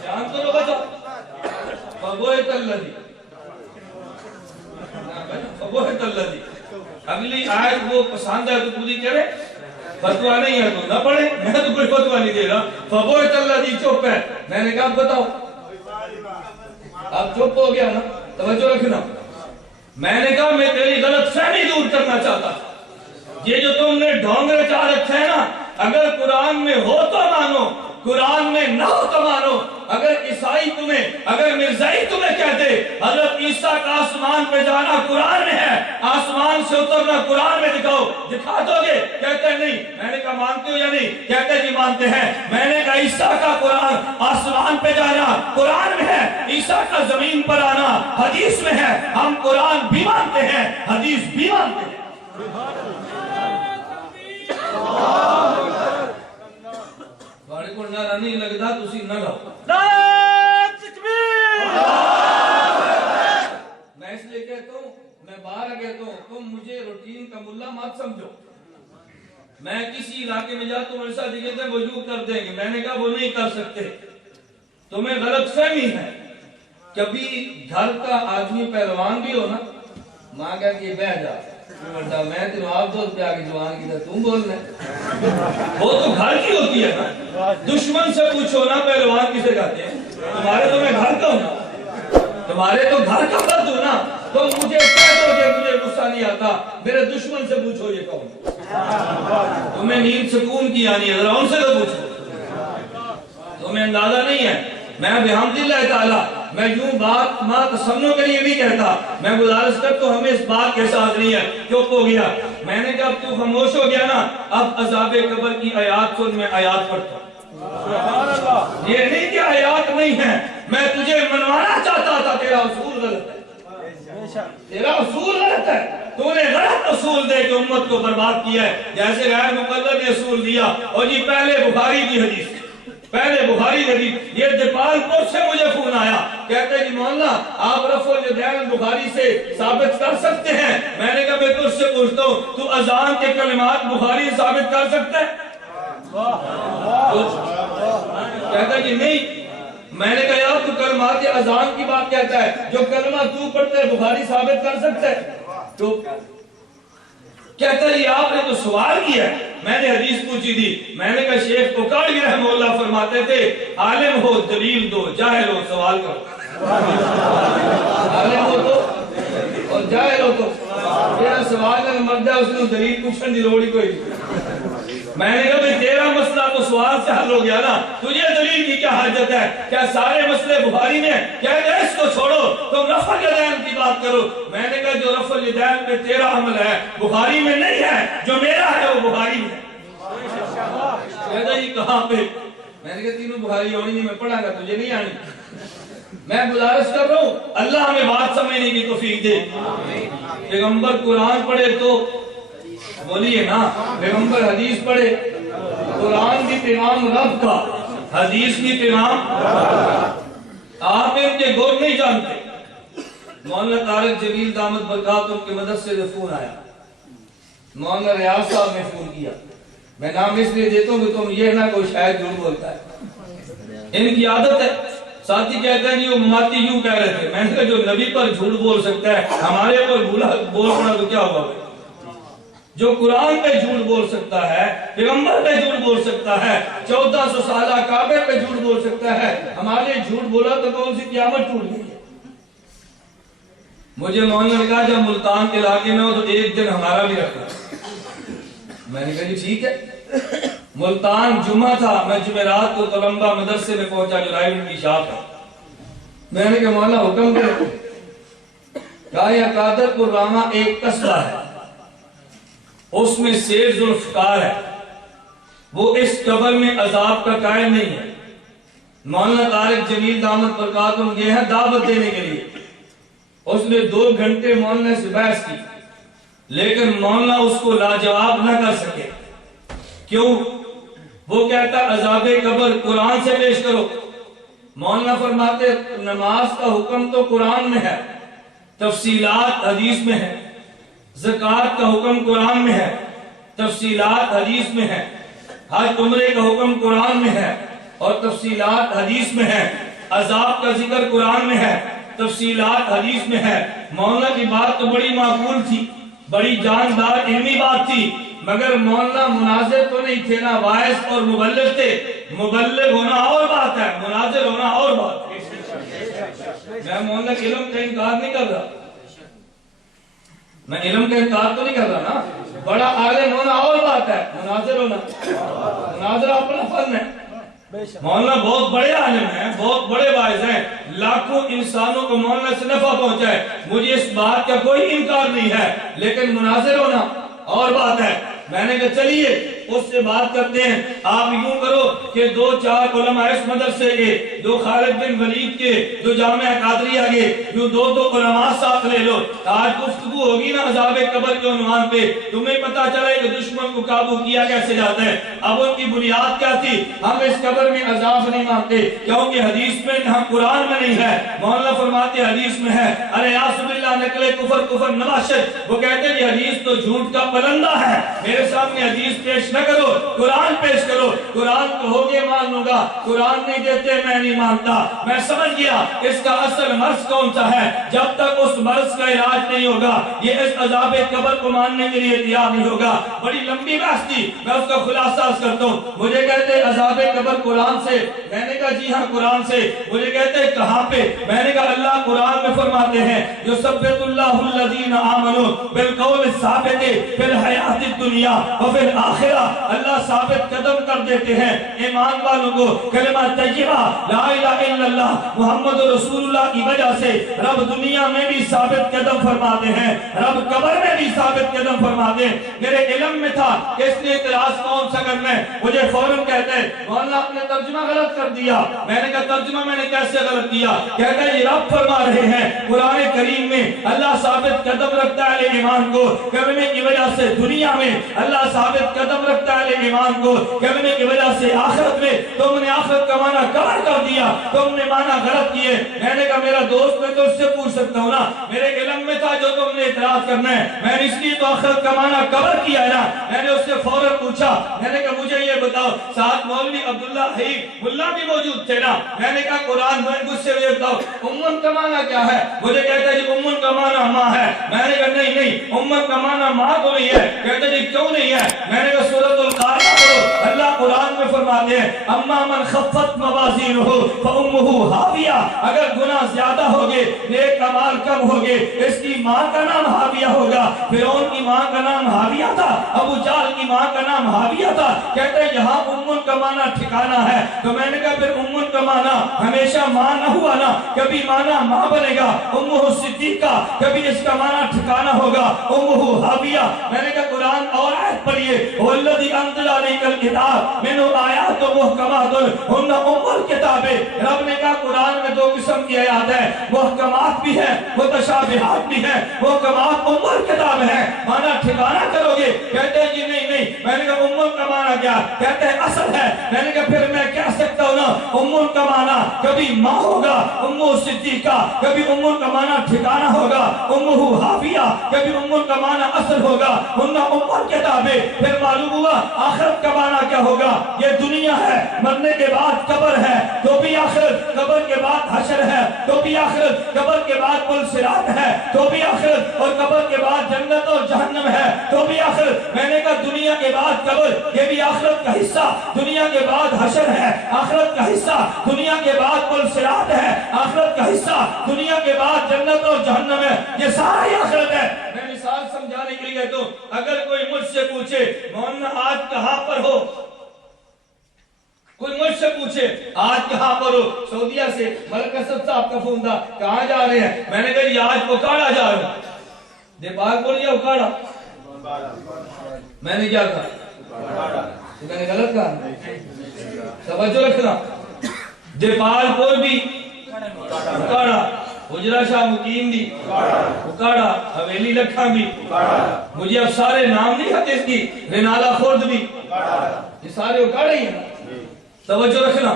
بیان کرو وجہ۔ فبوہت الذی فبوہت الذی، اگلی آیت وہ پسند ہے تو پوری کرے، فتوہ نہیں ہے تو نہ پڑھے، میں تو کوئی فتوہ نہیں دے رہا۔ فبوہت الذی چپ ہے۔ میں نے کہا بتاؤ، آپ چپ ہو گیا نا، توجہ رکھنا۔ میں نے کہا میں تیری غلط فہمی دور کرنا چاہتا، یہ جو تم نے ڈھونگ رچا رکھا ہے نا، اگر قرآن میں ہو تو مانو، قرآن میں نہ ہو تو مانو۔ اگر عیسائی تمہیں، اگر مرزائی تمہیں کہتے حضرت عیسیٰ کا آسمان پہ جانا قرآن میں ہے، آسمان سے اترنا قرآن میں دکھاؤ، دکھا دو گے؟ کہتے ہیں نہیں۔ میں نے کہا مانتے ہو یا نہیں؟ کہتے جی مانتے ہیں۔ میں نے کہا عیسیٰ کا قرآن آسمان پہ جانا قرآن میں ہے، عیسیٰ کا زمین پر آنا حدیث میں ہے۔ ہم قرآن بھی مانتے ہیں، حدیث بھی مانتے ہیں۔ بڑے کو نعرہ نہیں لگتا تسی نہ لاؤ۔ میں اس لیے کہتا ہوں، میں باہر کہتا ہوں، تم مجھے روٹین کا ملا مت سمجھو۔ میں کسی علاقے میں جاتا ہوں، ایسا کہتے ہیں وضو کر دیں گے، میں نے کہا وہ نہیں کر سکتے، تمہیں غلط فہمی ہے۔ کبھی گھر کا آدمی پہلوان بھی ہو نا، ماں کہہ کہ بہ جا، میں تیرے آپ دوست پہ آگے جوان کی تم بولنا، وہ تو گھر کی ہوتی ہے نا۔ دشمن سے پوچھو نا پہلوان کسے کہتے ہیں، تمہارے تو میں گھر کا ہوں، تمہارے تو گھر کا فرد ہوں نا، تم مجھے کہہ دو کہ مجھے غصہ نہیں آتا، میرے دشمن سے پوچھو یہ کون، تمہیں نیند سکون کی آنی ہے، ذرا ان سے تو پوچھو، تمہیں اندازہ نہیں ہے۔ میں بحمدللہ تعالی میں یوں بات ماں تسنوں کے لیے نہیں کہتا، میں گزارش کر تو ہمیں اس بات کے ساتھ نہیں ہے، چپ ہو گیا۔ میں نے کہا اب تو خاموش ہو گیا نا، اب عذاب قبر کی آیات سن، میں آیات پڑھتا ہوں۔ یہ نہیں کہ آیات نہیں ہے، میں تجھے منوانا چاہتا تھا، تیرا اصول غلط ہے، تیرا اصول غلط ہے، تو نے غلط اصول دے کے امت کو برباد کیا ہے، جیسے غیر مقرر نے اصول دیا۔ اور جی پہلے بخاری کی حدیث، پہلے بخاری حدیث، یہ دیپال پور سے مجھے فون آیا، کہتے ہیں جی مولانا آپ رفع الیدین بخاری سے ثابت کر سکتے ہیں؟ میں نے کہا میں تجھ سے پوچھتا ہوں، تو اذان کے کلمات بخاری ثابت کر سکتے ہیں؟ کہتا ہے جی نہیں۔ میں نے کہا یار تو کلمات اذان کی بات کہتا ہے، جو کلمہ تو پڑھتے ہے بخاری ثابت کر سکتے ہے؟ تو کہتا ہے یہ آپ نے تو سوال کیا ہے، میں نے حدیث پوچھی تھی۔ میں نے کہا شیخ کوکاڑی رحمہ اللہ فرماتے تھے عالم ہو دلیل دو، جاہل ہو سوال کرو۔ عالم ہو تو اور جاہل ہو تو میرا سوال ہے، مرد ہے اس نے دلیل پوچھنے دی لوڑی کوئی نہیں۔ میں نے کہا بھئی تیرا مسئلہ تو سوال سے حل ہو گیا نا، تجھے دلیل کی کیا حاجت ہے؟ کیا سارے مسئلے بخاری میں؟ کہہ دے اس کو چھوڑو، تم رفع الیدین کی بات کرو۔ میں نے کہا جو رفع الیدین پہ تیرا عمل ہے بخاری میں نہیں ہے، جو میرا ہے وہ بخاری میں۔ کہتا جی کہاں پہ؟ میں نے کہا تینوں بخاری ہونی نہیں، میں پڑھا گا، تجھے نہیں آنی۔ میں گزارش کر رہا ہوں اللہ ہمیں بات سمجھنے کی توفیق دے۔ پیغمبر قرآن پڑھے تو بولیے نا، پیغمبر حدیث پڑھے، قرآن بھی پیغام رب کا، حدیث بھی پیغام۔ آپ ان کے گور نہیں جانتے۔ مولانا طارق جلیل دامت برکاتہ کی مدد سے فون آیا، مولانا ریاض صاحب نے فون کیا، میں نام اس لیے دیتا ہوں کہ تم یہ نہ کوئی شاید جھوٹ بولتا ہے۔ ان کی عادت ہے. ساتھی کہتے ہیں یہ امتی یوں کہہ رہے تھے. میں نے کہا جو نبی پر جھوٹ بول سکتا ہے ہمارے پر بول پڑا تو کیا ہوا؟ جو قرآن پہ جھوٹ بول سکتا ہے، پیغمبر پہ جھوٹ بول سکتا ہے، 1400 سالہ کعبے پہ جھوٹ بول سکتا ہے، ہمارے جھوٹ بولا تو کون سی قیامت ٹوٹ گئی ہے؟ مجھے مولانا نے کہا جب ملتان کے علاقے میں ہو تو ایک دن ہمارا بھی رکھنا. میں نے کہا جی ٹھیک ہے. ملتان جمعہ تھا، میں جمعرات کو تلمبہ مدرسے میں پہنچا جو رائل کی شاپ ہے. میں نے کہا مولانا حکم کرو. کہا یہ قادر پرامہ ایک قصبہ ہے، اس میں سید ذوالفقار ہے، وہ اس قبر میں عذاب کا قائل نہیں ہے. مولانا طارق جمیل دامت برکاتہم گئے ہیں دعوت دینے کے لیے. اس نے 2 گھنٹے مولانا سے بحث کی لیکن مولانا اس کو لاجواب نہ کر سکے. کیوں؟ وہ کہتا عذاب قبر قرآن سے پیش کرو. مولانا فرماتے نماز کا حکم تو قرآن میں ہے، تفصیلات حدیث میں ہے. زکوٰۃ کا حکم قرآن میں ہے، تفصیلات حدیث میں ہے. حج عمرے کا حکم قرآن میں ہے اور تفصیلات حدیث میں ہے. عذاب کا ذکر قرآن میں ہے، تفصیلات حدیث میں ہے. مولانا کی بات تو بڑی معقول تھی، بڑی جاندار علمی بات تھی، مگر مولانا مناظر تو نہیں تھے نا، واعظ اور مبلغ تھے. مبلغ ہونا اور بات ہے، مناظر ہونا اور بات ہے. میں مولانا کے علم کا انکار نہیں کر رہا، میں علم کا انکار تو نہیں کر رہا نا. بڑا عالم ہونا اور بات ہے، مناظر ہونا، مناظر اپنا فن ہے. مولانا بہت بڑے عالم ہیں، بہت بڑے واعظ ہیں، لاکھوں انسانوں کو مولانا سے نفع پہنچا ہے، مجھے اس بات کا کوئی انکار نہیں ہے، لیکن مناظر ہونا اور بات ہے. میں نے کہا چلیے اس سے بات کرتے ہیں. آپ یوں کرو کہ 2-4 علماء اس مدرسے کے، 2 خالد بن ولید کے، 2 جامعہ قادریہ کے، یوں 2 علماء ساتھ لے لو. آج گفتگو ہوگی نا عذاب قبر کے عنوان پہ، تمہیں پتا چلے کہ دشمن کو قابو کیا کیسے جاتا ہے. اب ان کی بنیاد کیا تھی؟ ہم اس قبر میں عذاب نہیں مانتے کیونکہ حدیث میں ہم قرآن میں نہیں ہے. مولانا فرماتے حدیث میں ہے ارے یاسب اللہ نقل کفر نباشت. وہ کہتے ہیں یہ حدیث تو جھوٹ کا پلندہ ہے، میرے سامنے حدیث پیش نہ کرو، قرآن پیش کرو. قرآن کہو گے مان لوں گا، قرآن نہیں دیتے میں نہیں مانتا. میں سمجھ گیا اس کا اصل مرض کون سا ہے. جب تک اس مرض کا علاج نہیں ہوگا یہ اس عذاب قبر کو ماننے کے لیے تیار نہیں ہوگا. بڑی لمبی بحث تھی، میں اس کا خلاصہ کرتا ہوں. مجھے کہتے عذاب قبر قرآن سے. میں نے کہا جی ہاں قرآن سے. مجھے کہتے کہاں پہ؟ میں نے کہا اللہ قرآن میں فرماتے ہیں یثبت اللہ الذین آمنوا بالقول الثابت فی الحیات الدنیا وفی الآخرہ. اللہ ثابت قدم کر دیتے ہیں ایمان والوں کو کلمہ طیبہ لا الہ الا اللہ محمد رسول اللہ کی وجہ سے. رب دنیا میں بھی ثابت قدم فرماتے ہیں، رب قبر میں بھی ثابت قدم فرماتے ہیں. میرے علم میں تھا اس نے اعتراض کون سا کرنا ہے. مجھے فوراً کہتے ہیں مولانا آپ نے ترجمہ غلط کر دیا. میں نے کہا ترجمہ میں نے کیسے غلط کیا؟ کہتا ہے یہ رب فرما رہے ہیں قرآن کریم میں اللہ ثابت قدم رکھتا ہے ایمان کو کلمے کی وجہ سے. دنیا میں اللہ ثابت قدم رکھتا ہے ایمان کو کلمے کی وجہ سے. آخرت میں تم نے آخرت کا معنی کور کر دیا، تم نے معنی غلط کیے. میں نے کہا میرا دوست میں تو اس سے پوچھ سکتا ہوں نا، میرے علم میں تھا جو تم نے اعتراض کرنا ہے. میں نے اس لیے تو آخرت کا معنی کور کیا ہے نا. میں نے اس سے فوراً پوچھا، میں نے کہا مجھے یہ بتاؤ ساتھ مولوی عبداللہ حیب ملا بھی موجود تھے نا. میں نے کہا قرآن میں مجھ سے یہ بتاؤ امن کا معنی کیا ہے. مجھے کہتا ہے جی امن کا معنی ماں ہے. میں نے کہا نہیں امن کا معنی ماں تو نہیں ہے. کہتا جی کیوں نہیں ہے؟ میں نے کہا سورۃ القاریہ پڑھو. اللہ قرآن میں فرماتے ہیں اما من خفت موازینہ فامہ ہاویہ. اگر گناہ زیادہ ہوگے نیک اعمال کم ہوگے اس کی ماں کا نام ہاویہ ہوگا. فرعون کی ماں کا نام ہاویہ تھا، ابو جہل کی ماں کا نام ہاویہ تھا. کہتے ہیں یہاں امن کا معنی ٹھکانا ہے. تو میں نے کہا پھر امن کا معنی ہمیشہ ماں نہ ہوا نا، کبھی معنی ماں بنے گا امہ صدیقہ، کبھی اس کا معنی ٹھکانا ہوگا امہ ہاویہ. میں نے کہا قرآن اور آیت پڑھیے والذی انزل علیک الکتاب منہ آیات محکمات ہن ام الکتاب. رب نے کہا قرآن میں 2 قسم کی آیات ہیں، محکمات بھی ہیں متشابہات بھی ہیں. محکمات ام الکتاب ہے، معنی ٹھکانا کرو گے. کہتے ہیں جی نہیں. میں نے کہا ام کا معنی کیا؟ کہتے ہیں اصل ہے۔ میں نے کہا پھر میں کہہ سکتا ہوں نا ام کا معنی کبھی ماں ہوگا ام صدیقہ، کبھی ام کا معنی ٹھکانہ ہوگا ام حاویہ، کبھی ام کا معنی اصل ہوگا ام کتابیں۔ پھر معلوم ہوا آخرت کا معنی کیا ہوگا؟ یہ دنیا ہے، مرنے کے بعد قبر ہے تو بھی آخرت، قبر کے بعد حشر ہے تو بھی آخرت، قبر کے بعد پل صراط ہے تو بھی آخرت، اور قبر کے بعد جنت اور جہنم ہے تو بھی آخرت۔ میں نے کہا دنیا کے بعد قبر یہ بھی آخرت کا حصہ، دنیا کے بعد حشر ہے آخرت کا حصہ، دنیا کے بعد پل صراط ہے آخرت کا حصہ، دنیا کے بعد جنت اور جہنم ہے، یہ سارا ہی آخرت ہے۔ میں مثال سمجھانے کے لیے تو اگر کوئی مجھ سے پوچھے مولانا آج کہاں پر ہو، کوئی مجھ سے پوچھے آج کہاں پر ہو، سعودیہ سے ملک اسد صاحب کا فون تھا کہاں جا رہے ہیں، میں نے کہا یہ آج اکاڑا جا رہا ہوں۔ دیپال بولیا اکاڑا، میں نے کیا کہا؟ میں نے غلط کہا؟ توجہ رکھنا، دیپال پور بھی اکاڑا، حجرہ شاہ مقیم بھی اکاڑا، حویلی لکھا بھی، مجھے اب سارے نام نہیں حدیث کی، رنالہ خورد بھی، یہ سارے اکاڑے ہی ہیں۔ توجہ رکھنا،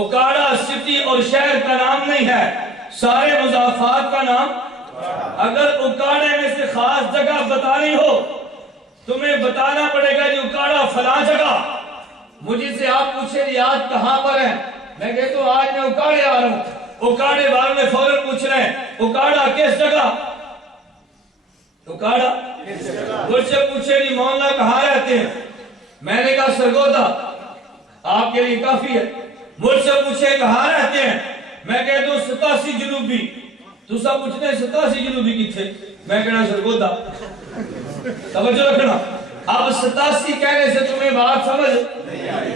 اکاڑا سٹی اور شہر کا نام نہیں ہے، سارے مضافات کا نام۔ اگر اکاڑے میں سے خاص جگہ بتانی ہو تمہیں بتانا پڑے گا یہ اکاڑا فلاں جگہ۔ مجھے سے آپ پوچھے یہ آج کہاں پر ہیں، میں کہتا ہوں آج میں اکاڑے آ رہا ہوں، اکاڑے والوں نے فوراً پوچھ رہے ہیں اکاڑا کس جگہ، اکاڑا مجھ سے پوچھے نہیں مولانا کہاں رہتے ہیں، میں نے کہا سرگودا، آپ کے لیے کافی ہے۔ مجھ سے پوچھے کہاں رہتے ہیں، میں کہتا ہوں 87 جنوبی، تو سب پوچھتے ہیں 87 جنوبی کتھے، میں کہنا سرگودا۔ توجہ رکھنا، اب 87 کہنے سے تمہیں بات سمجھ،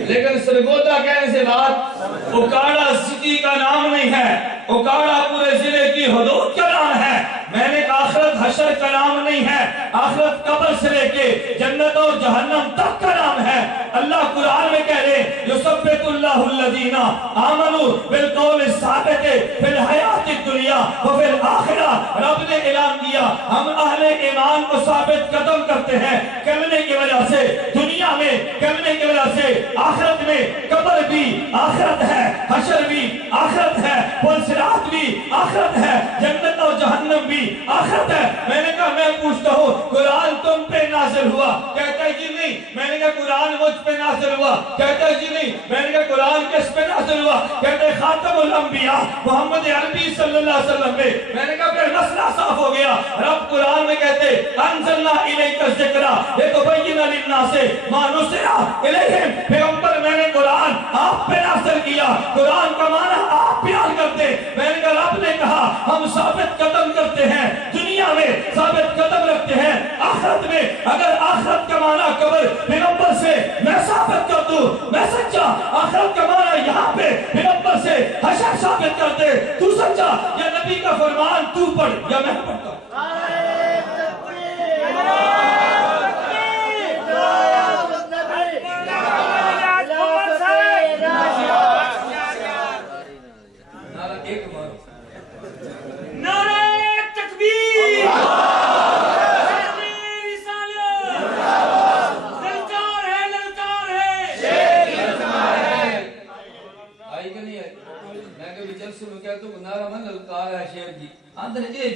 لیکن سرگودا کہنے سے بات، اکاڑا سٹی کا نام نہیں ہے، اکاڑا پورے ضلع کی حدود کا نام ہے۔ میں نے کہا آخرت حشر کا نام نہیں ہے، آخرت قبر سے لے کے جنت اور جہنم تک کا نام ہے۔ اللہ قرآن میں کہہ رہے یثبت اللہ الذین آمنوا بالقول الثابت فی الحیات الدنیا وفی الآخرہ۔ رب نے اعلان کیا ہم اہل ایمان کو ثابت قدم کرتے ہیں کلمے کی وجہ سے، دنیا میں کلمے کی وجہ سے، آخرت میں قبر بھی آخرت ہے، حشر بھی آخرت ہے، پل صراط بھی آخرت ہے، جنت اور جہنم بھی آخرت ہے۔ میں نے کہا میں پوچھتا ہوں قرآن تم پہ نازل ہوا، کہتا ہے جی نہیں، میں نے کہا قرآن مجھ پہ نازل ہوا، کہتا ہے جی نہیں، میں نے کہا قرآن کس پہ نازل ہوا، کہتا ہے خاتم الانبیاء محمد عربی صلی اللہ علیہ وسلم پہ۔ میں نے کہا پھر مسئلہ صاف ہو گیا، رب قرآن میں کہتے انزلنا الیک الذکر لتبین للناس ما نزل الیہم، پیغمبر میں نے قرآن آپ پہ نازل کیا، قرآن کا معنی آپ بیان کرتے۔ میں نے کہا رب نے کہا ہم ثابت قدم کرتے ہیں، دنیا میں ثابت قدم رکھتے ہیں، آخرت میں اگر آخرت کا معنی قبر پیغمبر سے میں ثابت کر دوں میں سچا، آخرت کا معنی یہاں پہ پیغمبر سے حشر ثابت کرتے تو سچا، یا نبی کا فرمان تو پڑھ یا میں پڑھتا ہوں۔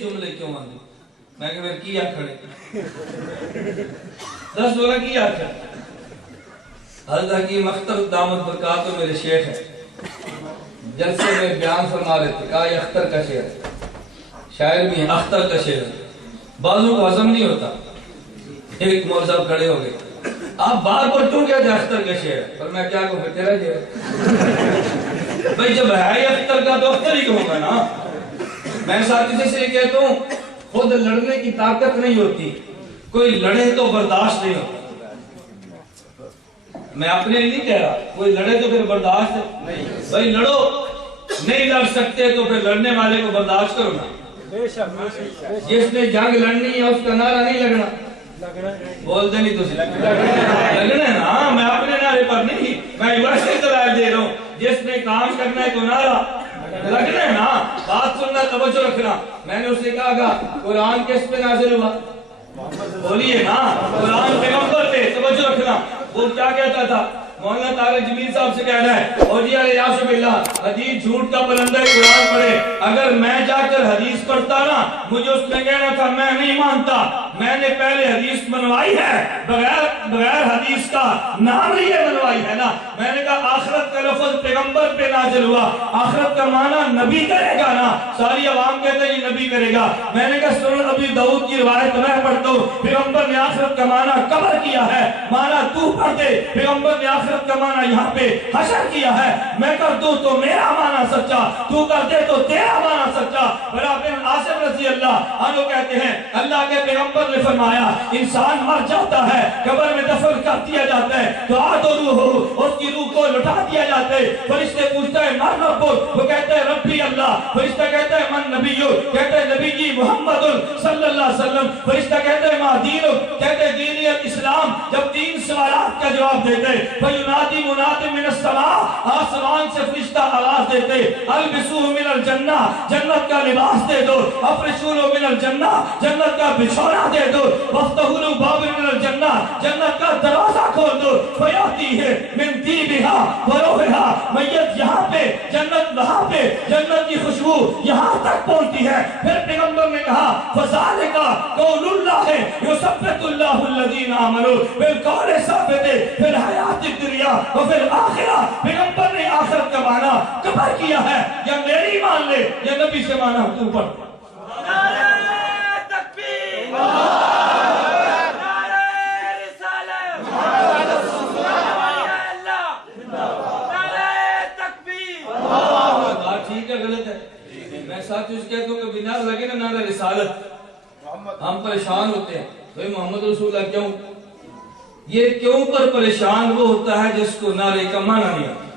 جملے کیوں آندے میں کہ پھر کی آکھڑے 10 بولا کی آکھڑے۔ حضرت حکیم اختر دامت برکاتہ میرے شیخ ہیں، جلسے میں بیان فرما رہے تھے، کہا یہ اختر کا شعر ہے، شاعر بھی ہیں، اختر کا شعر ہے، بعضوں کو ہضم نہیں ہوتا۔ ایک مول صاحب کھڑے ہو گئے، آپ بار بار کیوں کہتے ہیں اختر کا شعر ہے؟ پر میں کیا کہوں پھر تیرا شعر بھائی جب ہے اختر کا تو اختر ہی کہوں گا نا۔ میں ساتھی سے یہ کہتا ہوں خود لڑنے کی طاقت نہیں ہوتی، کوئی لڑے تو برداشت نہیں ہوتا۔ میں اپنے لیے نہیں کہہ رہا، کوئی لڑے تو پھر برداشت نہیں، بھائی لڑو، نہیں لڑ سکتے تو پھر لڑنے والے کو برداشت کرو نا۔ جس نے جنگ لڑنی ہے اس کا نعرہ نہیں لگنا، بول دے نہیں تو لگنا ہے نا۔ میں اپنے نعرے پر نہیں، میں یونیورسٹی دلائل دے رہا ہوں، جس نے کام کرنا ہے تو نعرہ لگنا ہے نا۔ بات سننا، توجہ رکھنا۔ میں نے اسے کہا قرآن کس پہ نازل ہوا، بولیے نا، قرآن پیغمبر پہ، توجہ رکھنا۔ وہ کیا کہتا تھا؟ مولانا طارق جمیل صاحب سے کہنا ہے اور جی علیہ باللہ حدیث جھوٹ کا پرندہ قرآن پڑھے، اگر میں جا کر حدیث پڑھتا نا مجھے اس نے کہنا تھا میں نہیں مانتا، میں نے پہلے حدیث منوائی ہے، بغیر حدیث کا نام لیے منوائی ہے نا۔ میں نے کہا آخرت کا لفظ پیغمبر پہ نازل ہوا، آخرت کا معنی نبی کرے گا نا، ساری عوام کہتے ہیں یہ نبی کرے گا۔ میں نے کہا سنن ابی داؤد کی روایت میں پڑھتا ہوں، پیغمبر نے آخرت کا معنی قبر کیا ہے، معنی تو پڑھ دے، پیغمبر نے آخرت کا معنی یہاں پہ حشر کیا ہے، میں کر دوں تو میرا معنی سچا، تو کر دے تو تیرا معنی سچا۔ برا بن عاصم رضی اللہ عنہ کہتے ہیں اللہ کے پیغمبر نے فرمایا انسان مر جاتا ہے، قبر میں دفن کر دیا جاتا ہے، دعا تو روح ہو اس کی روح کو لٹا دیا جاتا ہے، فرشتے پوچھتا ہے من ربک، وہ کہتا ہے ربی اللہ، فرشتہ کہتا ہے من نبیو، کہتا ہے نبی جی محمد صلی اللہ علیہ وسلم، فرشتہ کہتا ہے ما دینک، کہتے ہیں دین الاسلام۔ جب تین سوالات کا جواب دیتے فینادی مناد من السماء، آسمان سے فرشتہ آواز دیتے البسوہ من الجنہ، جنت کا لباس دے دو، افرشوہ من الجنہ، جنت کا بچھونا دے دو، وفتحوا باب من الجنہ، جنت کا دروازہ کھول دو، فیاتی ہے من طیبہا وروحہا، میت یہاں پہ جنت وہاں پہ، جنت کی خوشبو یہاں تک پہنچتی ہے۔ پھر پیغمبر نے کہا فذالک قول اللہ یثبت اللہ الذین آمنوا بالقول ثابت فی الحیات الدنیا وفی الآخرہ۔ پیغمبر نے آخرت کا معنی قبر کیا ہے، یا میری مان لے یا نبی سے مانا تو پڑھ۔ نعرہ تکبیر، نعرہ رسالت، نعرہ تکبیر۔ بات ٹھیک ہے غلط ہے؟ میں ساتھ اس کہتا ہوں کہ بنا لگے نا نعرہ رسالت ہم پریشان ہوتے ہیں، بھئی محمد رسول اللہ کیوں؟ یہ کیوں پر پریشان وہ ہوتا ہے جس کو نعرے کا معنی نہیں آتا۔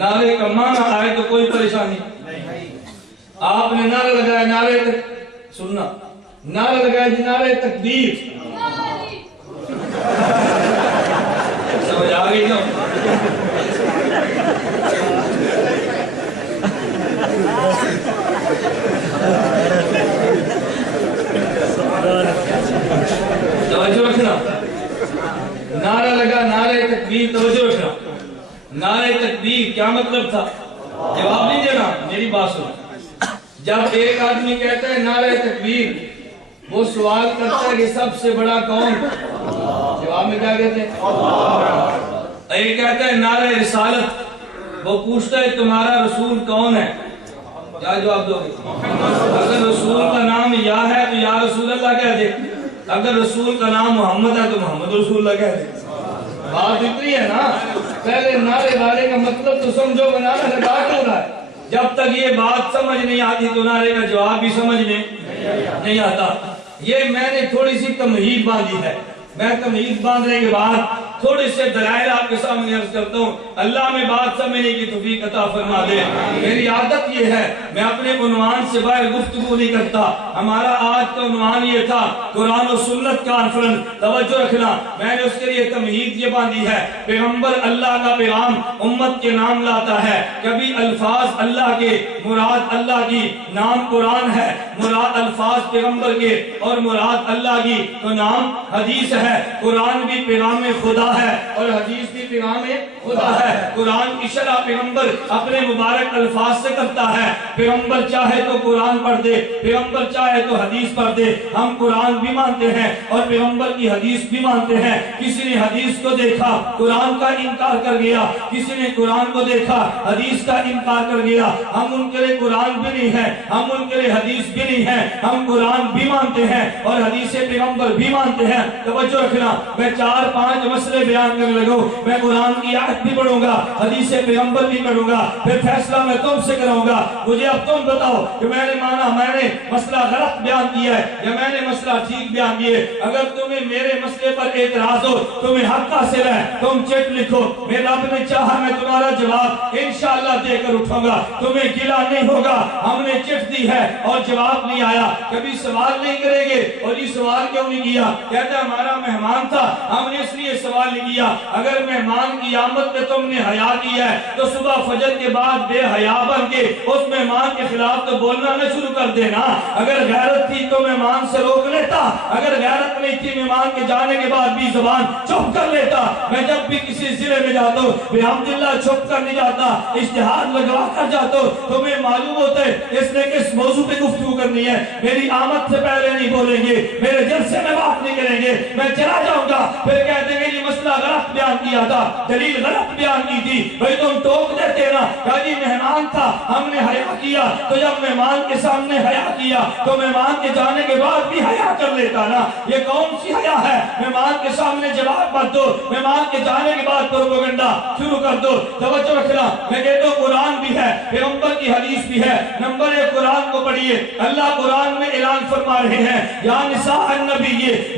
نعرے کا معنی آئے تو کوئی پریشانی نہیں۔ آپ نے نعرہ لگایا نعرے سننا، نعرہ لگایا جی نعرے تکبیر، سمجھ آ گئی نا؟ توجہ رکھنا، نعرہ لگا نعرہ تکبیر، توجہ رکھنا۔ نعرہ تکبیر کیا مطلب تھا؟ جواب نہیں دینا، میری بات سنو۔ جب ایک آدمی کہتا ہے نعرہ تکبیر، وہ سوال کرتا ہے کہ سب سے بڑا کون؟ جواب میں کیا کہتے ہیں؟ ایک کہتا ہے نعرہ رسالت، وہ پوچھتا ہے تمہارا رسول کون ہے؟ کیا جواب دو گے؟ اگر رسول کا نام یا ہے تو یا رسول اللہ کہہ دے، اگر رسول کا نام محمد ہے تو محمد رسول اللہ کہہ دے۔ بات اتنی ہے نا، پہلے نعرے والے کا مطلب تو سمجھو، نعرہ لگا کیوں رہا ہے؟ جب تک یہ بات سمجھ نہیں آتی تو نعرے کا جواب بھی سمجھ میں نہیں آتا۔ یہ میں نے تھوڑی سی تمہید باندھی ہے، میں تمہید باندھنے کے بعد تھوڑے سے دلائل آپ کے سامنے عرض کرتا ہوں، اللہ میں بات سمجھنے کی توفیق عطا فرما دے۔ میری عادت یہ ہے میں اپنے عنوان سے باہر گفتگو نہیں کرتا۔ ہمارا آج کا عنوان یہ تھا قرآن و سنت کانفرنس، توجہ رکھنا۔ میں نے اس کے لیے تمہید یہ باندھی ہے، پیغمبر اللہ کا پیغام امت کے نام لاتا ہے، کبھی الفاظ اللہ کے مراد اللہ کی، نام قرآن ہے، مراد الفاظ پیغمبر کے، اور مراد اللہ کی تو نام حدیث ہے۔ قرآن بھی پیغام خدا ہے اور حدیث بھی پیغام خدا ہے۔ قرآن کی شرح پیغمبر اپنے مبارک الفاظ سے کرتا ہے، پیغمبر چاہے تو قرآن پڑھ دے، پیغمبر چاہے تو حدیث پڑھ دے۔ ہم قرآن بھی مانتے ہیں اور پیغمبر کی حدیث بھی مانتے ہیں۔ کسی نے حدیث کو دیکھا قرآن کا انکار کر گیا، کسی نے قرآن کو دیکھا حدیث کا انکار کر گیا۔ ہم ان کے لیے قرآن بھی نہیں ہے، ہم ان کے لیے حدیث بھی نہیں ہے، ہم قرآن بھی مانتے ہیں اور حدیث پیغمبر بھی مانتے ہیں۔ توجہ رکھنا، میں 4-5 مسئلے بیان کرنے لگوں، میں قرآن کی آیت بھی پڑھوں گا، حدیث پیغمبر بھی پڑھوں گا، پھر فیصلہ میں تم سے کروں گا۔ مجھے اب تم بتاؤ کہ میں نے مانا میں نے مسئلہ غلط بیان کیا ہے یا میں نے مسئلہ ٹھیک بیان کیا ہے۔ اگر تمہیں میرے مسئلے پر اعتراض ہو، تمہیں حق حاصل ہے، تم چٹ لکھو، میرے رب نے چاہا میں تمہارا جواب انشاءاللہ دے کر اٹھوں گا، تمہیں گلا نہیں ہوگا۔ ہم نے چٹ دی ہے اور جواب نہیں آیا، کبھی سوال نہیں کریں گے اور یہ سوال کیوں نہیں کیا؟ کہتا ہے ہمارا مہمان تھا، ہم نے اس لیے سوال استعمال نہیں کیا. اگر مہمان کی آمد میں تم نے حیا کیا ہے تو صبح فجر کے بعد بے حیا بن کے اس مہمان کے خلاف تو بولنا نہ شروع کر دینا. اگر غیرت تھی تو مہمان سے روک لیتا, اگر غیرت نہیں تھی مہمان کے جانے کے بعد بھی زبان چپ کر لیتا. میں جب بھی کسی ضلع میں جاتا ہوں الحمدللہ چھپ کر نہیں جاتا, اشتہار لگوا کر جاتا ہوں. تمہیں معلوم ہوتا ہے اس نے کس موضوع پہ گفتگو کرنی ہے. میری آمد سے پہلے نہیں بولیں گے, میرے جلسے میں بات نہیں کریں گے, میں چلا جاؤں گا پھر کہتے ہیں یہ مسئلہ غلط بیان کیا تھا, دلیل غلط بیان کی تھی. بھئی تم ٹوک دیتے نا, کہا جی مہمان تھا ہم نے حیا کیا. تو جب مہمان کے سامنے حیا کیا تو مہمان کے جانے کے بعد بھی حیا کر لیتا نا. یہ کون سی حیا ہے؟ مہمان کے سامنے جواب مت دو, مہمان کے جانے کے بعد پروپیگنڈا شروع کر دو. توجہ رکھنا, میں کہتا ہوں قرآن بھی ہے, پیغمبر کی حدیث بھی ہے. نمبر 1 قرآن کو پڑھیے. اللہ قرآن میں اعلان فرما رہے ہیں یا نساء النبی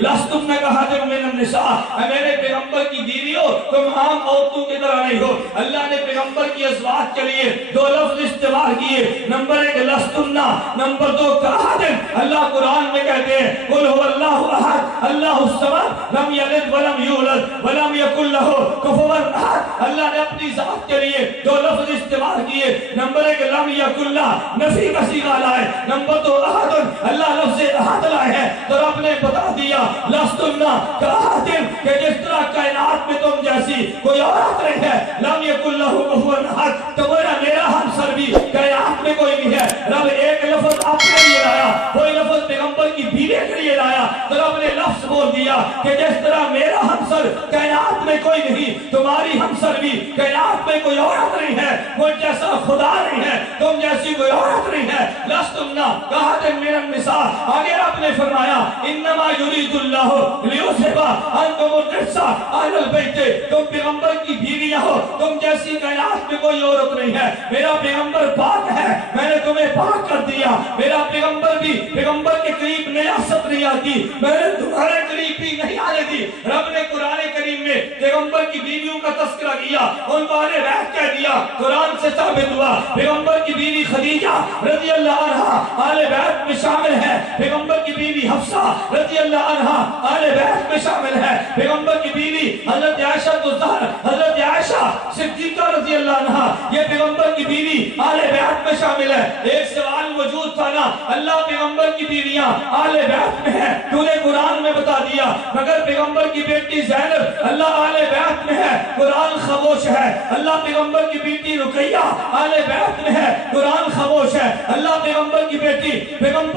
لستن کاحد من النساء, اے میرے پیغمبر کی بیویوں تم عام عورتوں کی طرح نہیں ہو. اللہ نے پیغمبر کی ازواج کے لیے 2 لفظ استعمال کیے. Number 1 لستن, number 2 کاحد. اللہ قرآن میں کہتے ہیں قل هو اللہ احد اللہ الصمد لم یلد ولم یولد ولم یکن له کفوا احد. اللہ نے اپنی ذات کے لیے 2 لفظ استعمال کیے. نمبر 1 لم یکن له نفی کا صیغہ لائے. نمبر 2 احد, اللہ لفظ احد لائے ہیں تو رب نے بتا دیا لستن کاحد کہ جس طرح کائنات میں تم جیسی کوئی عورت نہیں ہے. لم یکن له کفوا احد, تو میرا ہمسر بھی کائنات میں کوئی نہیں ہے. رب ایک لفظ اپنے لیے لایا, کوئی لفظ پیغمبر کی بیوی کے لیے لایا تو رب نے لفظ بول دیا کہ جس طرح میرا ہمسر کائنات میں کوئی نہیں, تمہاری ہمسر بھی کائنات میں کوئی عورت نہیں ہے. وہ جیسا خدا نہیں ہے, تم جیسی کوئی عورت نہیں ہے. لستن کاحد من النساء. آگے رب نے فرمایا انما یرید اللہ لیذھب عنکم الرجس اہل البیت, تم پیغمبر کی بیویاں ہو, تم جیسی کائنات میں کوئی عورت نہیں ہے. میرا پیغمبر پاک ہے, میں نے تمہیں پاک کر دیا. میرا پیغمبر بھی پیغمبر کے قریب نجاست نہیں آتی, میں نے تمہارے قریب بھی نہیں آنے دی. رب نے قرآن کریم میں پیغمبر کی بیویوں کا تذکرہ کیا, ان کو اہل بیت کہہ دیا. قرآن سے ثابت ہوا پیغمبر کی بیوی خدیجہ رضی اللہ عنہا اہل بیت میں شامل ہے. پیغمبر کی بیوی حفصہ رضی اللہ عنہا اہل بیت میں شامل ہے. پیغمبر کی بیوی حضرت عائشہ الزہرا, حضرت عائشہ صدیقہ رضی اللہ عنہا, یہ پیغمبر کی بیوی اہل بیت میں شامل ہے. ایک سوال وجود تھا نا, اللہ پیغمبر کی بیویاں اہل بیت میں ہیں, تو نے قرآن میں بتا دیا. مگر پیغمبر کی بیٹی زینب اللہ اہل بیت میں ہے, قرآن خاموش ہے. اللہ پیغمبر کی بیٹی رقیہ اہل بیت میں ہے, قرآن خاموش ہے. اللہ پیغمبر کی بیٹی ام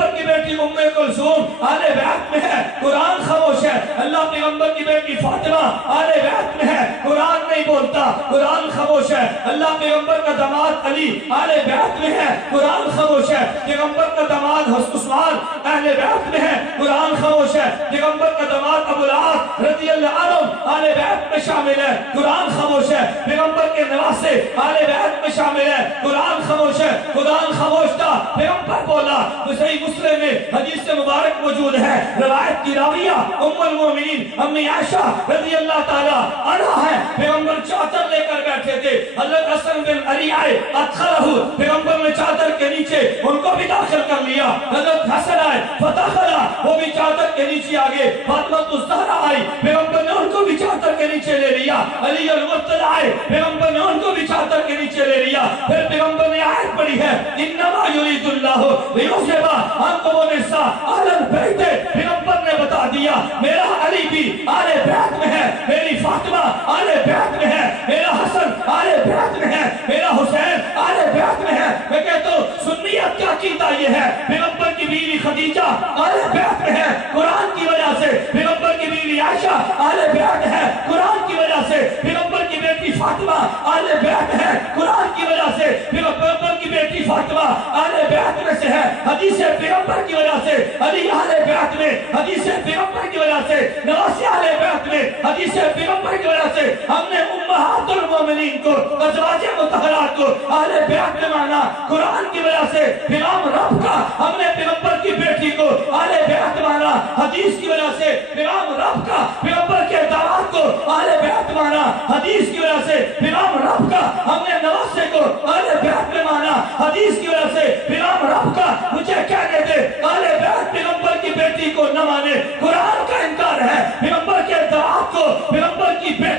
کلثوم اہل بیت میں ہے, قرآن خاموش ہے. اللہ پیغمبر کی بیٹی فاطمہ اہل بیت میں ہے, قرآن نہیں بولتا, قرآن خاموش ہے. اللہ پیغمبر کا داماد علی اہل بیت میں ہے, قرآن خاموش ہے. پیغمبر کا داماد عثمان اہل بیت میں ہے, قرآن خاموش ہے. پیغمبر کا داماد ابو العاص رضی اللہ عنہ اہل بیت میں شامل ہے, قرآن خاموش ہے. پیغمبر کے نواسے اہل بیت میں شامل ہے, قرآن خاموش ہے. قرآن خاموش تھا, پیغمبر بولا. تو صحیح مسلم میں حدیث سے مبارک موجود ہے, روایت کی راویہ ام المومنین امی عائشہ رضی اللہ تعالی عنہا ہے. پیغمبر چادر لے کر بیٹھے تھے, حضرت حسن بن علی آئے, ادخلہ, پیغمبر نے چادر کے نیچے ان کو بھی داخل کر لیا. حضرت حسن آئے فتخلا, وہ بھی چادر کے نیچے آگے. فاطمہ الزہرا آئی, پیغمبر نے ان کو بھی چادر کے نیچے لے لیا. علی المرتضی آئے, پیغمبر نے ان کو بھی چادر کے نیچے لے لیا. پھر پیغمبر نے آیت پڑھی ہے انما یرید اللہ لیذھب عنکم الرجس اہل البیت. پیغمبر نے بتا دیا میرا علی بھی اہل بیت میں ہے, میری فاطمہ اہل بیت میں ہے, میرا حسن اہل بیت میں ہے, میرا حسین اہل بیت میں ہے. میں کہتا ہوں سنیت کا عقیدہ یہ ہے, پیغمبر کی بیوی خدیجہ اہل بیت میں ہے, قرآن کی وجہ سے. پیغمبر کی بیوی عائشہ اہل بیت ہے, قرآن کی وجہ سے. پیغمبر کی بیٹی فاطمہ اہل بیت ہے, قرآن کی وجہ سے. پیغمبر کی بیٹی فاطمہ اہل بیت میں سے ہے, حدیث پیغمبر کی وجہ سے. علی اہل بیت میں, حدیث پیغمبر کی وجہ سے. نواسی اہل بیت میں, حدیث پیغمبر کی وجہ سے. ہم نے امہات المومنین کو, ازواج مطہرات کو اہل بیت میں مانا, قرآن کی وجہ سے. پیغام رب کا, ہم نے پیغمبر کی بیٹی کو اہل بیت مانا, حدیث کی وجہ سے. پیغام رب کا, پیغمبر کے داماد کو اہل بیت مانا, حدیث کی وجہ سے. پیغام رب کا, ہم نے نواسے کو اہل بیت میں مانا, حدیث کی وجہ سے. پیغام رب کا, مجھے کہنے دے اہل بیت پیغمبر کی بیٹی کو نہ مانے, قرآن کا انکار ہے. پیغمبر کے داماد کو, پیغمبر کی بیٹی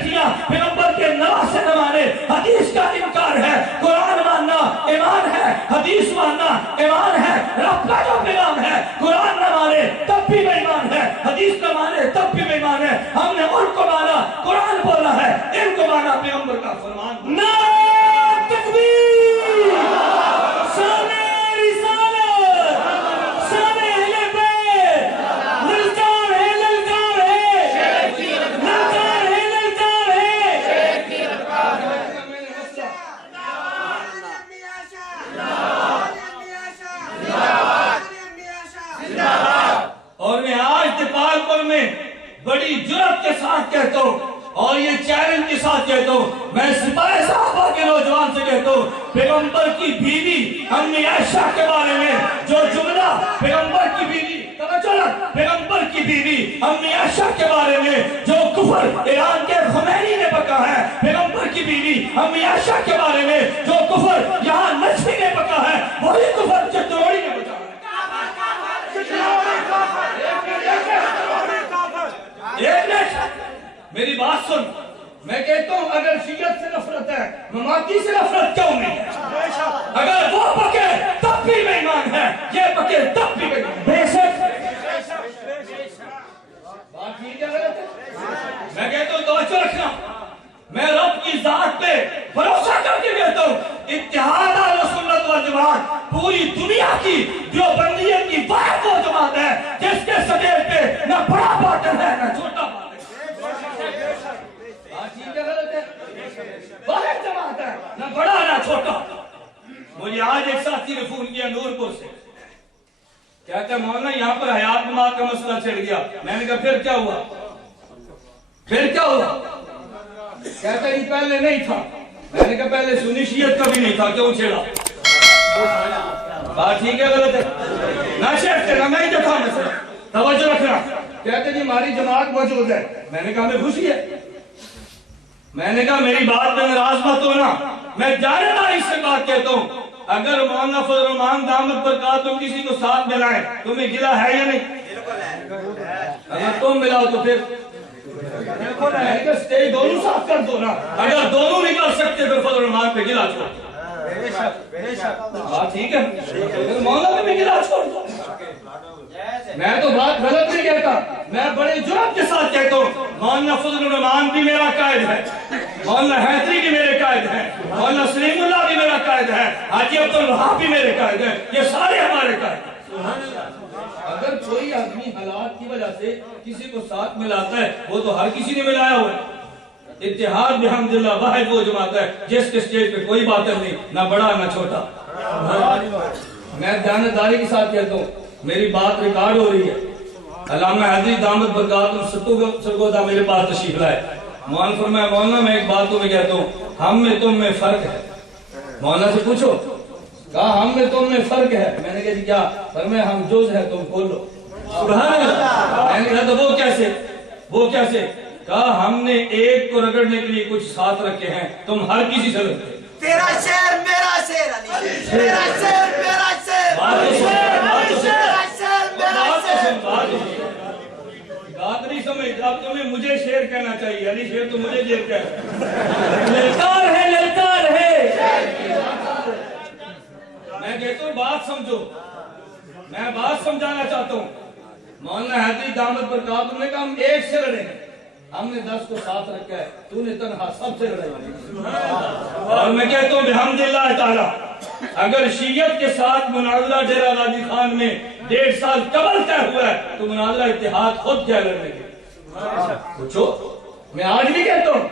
حدیث کا مانے تب بھی بےمان ہے. ہم نے ان کو مانا قرآن بولا ہے, ان کو مانا پیغمبر کا فرمان. نعرہ تکبیر, شان رسالت, شان اہل بیت, للکار ہے للکار ہے, للکار ہے للکار ہے. اور میں آج دیپال پور میں بڑی جرأت کے ساتھ کہتا ہوں اور یہ چیلنج کے ساتھ کہتا ہوں, میں سپاہی صحابہ کے نوجوان سے کہتا ہوں, پیغمبر کی بیوی امی عائشہ کے بارے میں جو جملہ پیغمبر کی بیوی پیغمبر کی بیوی امی عائشہ کے بارے میں جو کفر ایران کے خمینی نے بکا ہے, پیغمبر کی بیوی امی عائشہ کے بارے میں جو کفر یہاں نجفی نے بکا ہے, وہی کفر چتروڑی نے بکا ہے. ایک منٹ میری بات سن, میں کہتا ہوں اگر شیعت سے نفرت ہے, مماتی سے نفرت کیوں نہیں ہے؟ اگر وہ پکے تب بھی بے ایمان ہے, یہ پکے تب بھی بے ایمان. بے شک بات ٹھیک ہے غلط ہے؟ میں کہتا ہوں توجہ رکھنا, میں رب کی ذات پہ بھروسہ کر کے کہتا ہوں, اتحاد اہل سنت والجماعت پوری دنیا کی دیوبندیت کی واحد وہ جماعت ہے جس کے سٹیج پہ نہ بڑا باطل ہے نہ چھوٹا باطل ہے. بات ٹھیک ہے غلط ہے؟ واحد جماعت ہے, نہ بڑا نہ چھوٹا. مجھے آج ایک ساتھی نے فون کیا نورپور سے, کہتا ہے مولانا یہاں پر حیات نماز کا مسئلہ چھڑ گیا. میں نے کہا پھر کیا ہوا؟ پھر کیا ہوا؟ کہتا ہے یہ پہلے نہیں تھا. میں نے کہا پہلے سنی شیعت کا بھی نہیں تھا, کیوں چھیڑا؟ بات ٹھیک ہے غلط ہے؟ نہ چھیڑتے نہ میں ہی دکھا مسئلہ, توجہ رکھنا. کہتے جی ہماری جماعت موجود ہے. میں نے کہا ہمیں خوشی ہے. میں نے کہا میری بات پہ ناراض مت ہونا, میں جانے داری سے بات کہتا ہوں, اگر مولانا فضل الرحمان دامت برکات تم کسی کو ساتھ ملائیں تمہیں گلا ہے یا نہیں؟ اگر تم ملاؤ تو پھر سٹیج دونوں صاف کر دو نا. اگر دونوں نہیں کر سکتے پھر فضل الرحمان پہ گلا چھوڑ دو. بات ٹھیک ہے؟ پھر مولانا پہ گلا چھوڑ دو. میں تو بات غلط نہیں کہتا, میں بڑے جرأت کے ساتھ کہتا ہوں, مولانا فضل الرحمان بھی میرا قائد ہے, مولانا حیدری بھی میرے قائد ہیں, مولانا سلیم اللہ بھی میرا قائد ہے, حاجی عبدالوہاب بھی میرے قائد ہیں, یہ سارے ہمارے قائد ہیں. اگر کوئی آدمی حالات کی وجہ سے کسی کو ساتھ ملاتا ہے وہ تو ہر کسی نے ملایا ہوا ہے. اتحاد بحمداللہ واحد وہ جماعت ہے جس کے سٹیج پہ کوئی باطل نہیں, نہ بڑا نہ چھوٹا. میں دیانتداری کے ساتھ کہتا ہوں, میری بات ریکارڈ ہو رہی ہے. علامہ حیدری دامت برکاتہم سرگودا میرے پاس تشریف لائے. مولانا فرمایا مولانا میں ایک بات تمہیں کہتا ہوں, ہم میں تم میں فرق ہے. مولانا سے پوچھو, کہا ہم میں تم میں فرق ہے. میں نے کہا جی کیا؟ فرمایا ہم جز ہے تم کھولو. سبحان اللہ. میں نے کہا تو وہ کیسے؟ وہ کیسے؟ کہا ہم نے ایک کو رگڑنے کے لیے کچھ ساتھ رکھے ہیں, تم ہر کسی سے رکھتے. تیرا شیر میرا شیر علی, تیرا شیر میرا شیر, تیرا شیر میرا شیر. بات نہیں سمجھ, اب تمہیں مجھے شیر کہنا چاہیے, علی شیر تو مجھے شیر کہنا. للکار ہے للکار ہے. میں کہتا ہوں بات سمجھو, میں بات سمجھانا چاہتا ہوں. مولانا حیدری دامت برکاتہم نے کہا ہم ایک سے لڑیں, ہم نے 10 کو ساتھ رکھا ہے, تو نے تنہا سب سے لڑائی. اور میں کہتا ہوں بحمداللہ تعالی اگر شیعت کے ساتھ مناظرہ ڈیرہ غازی خان میں 1.5 سال قبل طے ہوا ہے تو مناظرہ اتحاد خود کیا لڑنے کے. پوچھو, میں آج بھی کہتا ہوں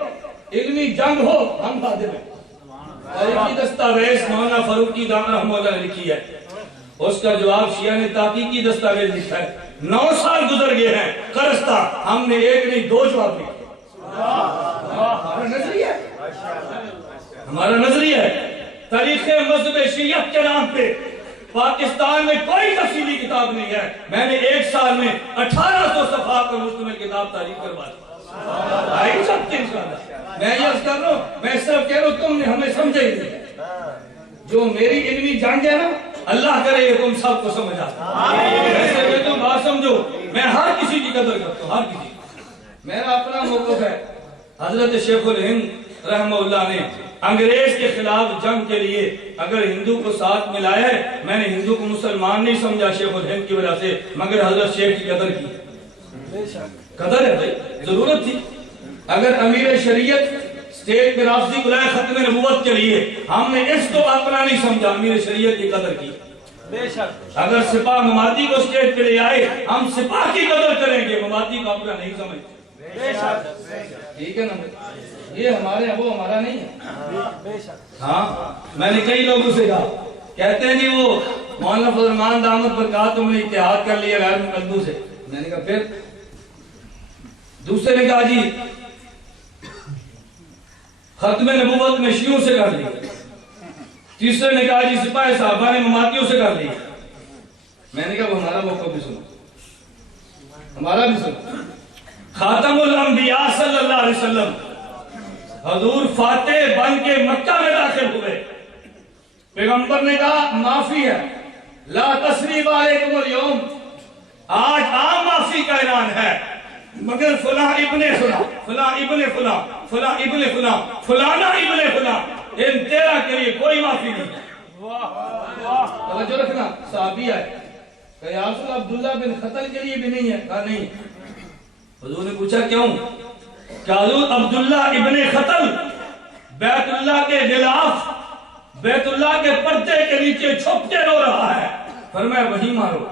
علمی جنگ ہو ہم قادر ہیں. تاریخی دستاویز مولانا فاروقی دامت رحمہ اللہ نے لکھی ہے, اس کا جواب شیعہ نے تحقیقی دستاویز لکھا ہے. 9 سال گزر گئے ہیں قرصتا, ہم نے ایک نہیں 2 جواب لکھے. ہمارا نظریہ ہے تاریخ مذہب شیعت کے نام پہ پاکستان میں کوئی تفصیلی کتاب نہیں ہے. میں نے 1 سال میں 1800 صفحات پر مشتمل کتاب تاریخ کروا دی. میں یہ کر رہا ہوں, میں صرف کہہ رہا ہوں تم نے ہمیں سمجھے ہی نہیں. جو میری علمی جان ہے نا, اللہ کرے یہ تم سب کو سمجھ آتا. ایسے میں تم بات سمجھو, میں ہر کسی کی قدر کرتا ہوں, ہر کسی. میرا اپنا موقف ہے, حضرت شیخ الہند رحمہ اللہ نے انگریز کے خلاف جنگ کے لیے اگر ہندو کو ساتھ ملایا ہے, میں نے ہندو کو مسلمان نہیں سمجھا شیخ الہند کی وجہ سے, مگر حضرت شیخ کی قدر کی. قدر ہے بھائی، ضرورت تھی. اگر امیر شریعت اسٹیٹ پہ رافضی بلائے ختم نبوت کے لیے، ہم نے اس کو اپنا نہیں سمجھا، امیر شریعت کی قدر کی. اگر سپاہ مماتی کو اسٹیج پہ لے آئے، ہم سپاہ کی قدر کریں گے، مماتی کو اپنا نہیں سمجھتے. ٹھیک ہے نا، یہ ہمارے ہیں، وہ ہمارا نہیں ہے. ہاں میں نے کئی لوگوں سے کہا، کہتے ہیں جی وہ مولانا فضل الرحمان دامت برکاتہم نے اتحاد کر لیا غیر مقدس سے. میں نے کہا پھر؟ دوسرے نے کہا جی ختم نبوت میں شیعوں سے کر لیا. تیسرے نے کہا جی سپاہ صحابہ نے مماتیوں سے کر لیا. میں نے کہا وہ ہمارا موقع بھی سنو، ہمارا بھی سنو. خاتم الانبیاء صلی اللہ علیہ وسلم حضور فاتح بن کے مکہ میں داخل ہوئے. پیغمبر نے کہا معافی ہے، لا تثریب علیکم اليوم، آج عام معافی کا اعلان ہے، مگر فلاں ابن فلاں، فلاں ابن فلاں، فلاں ابن فلاں، فلانا ابن فلاں، ان 13 کے لیے کوئی معافی نہیں. توجہ رکھنا، صحابی ہے کہ یا رسول اللہ عبداللہ بن خطل کے لیے بھی نہیں ہے. کہا نہیں. حضور نے پوچھا کیوں؟ کہ حضور عبداللہ ابن خطل بیت اللہ کے خلاف، بیت اللہ کے پردے کے نیچے چھپ کے رو رہا ہے. فرمایا وہی مارو.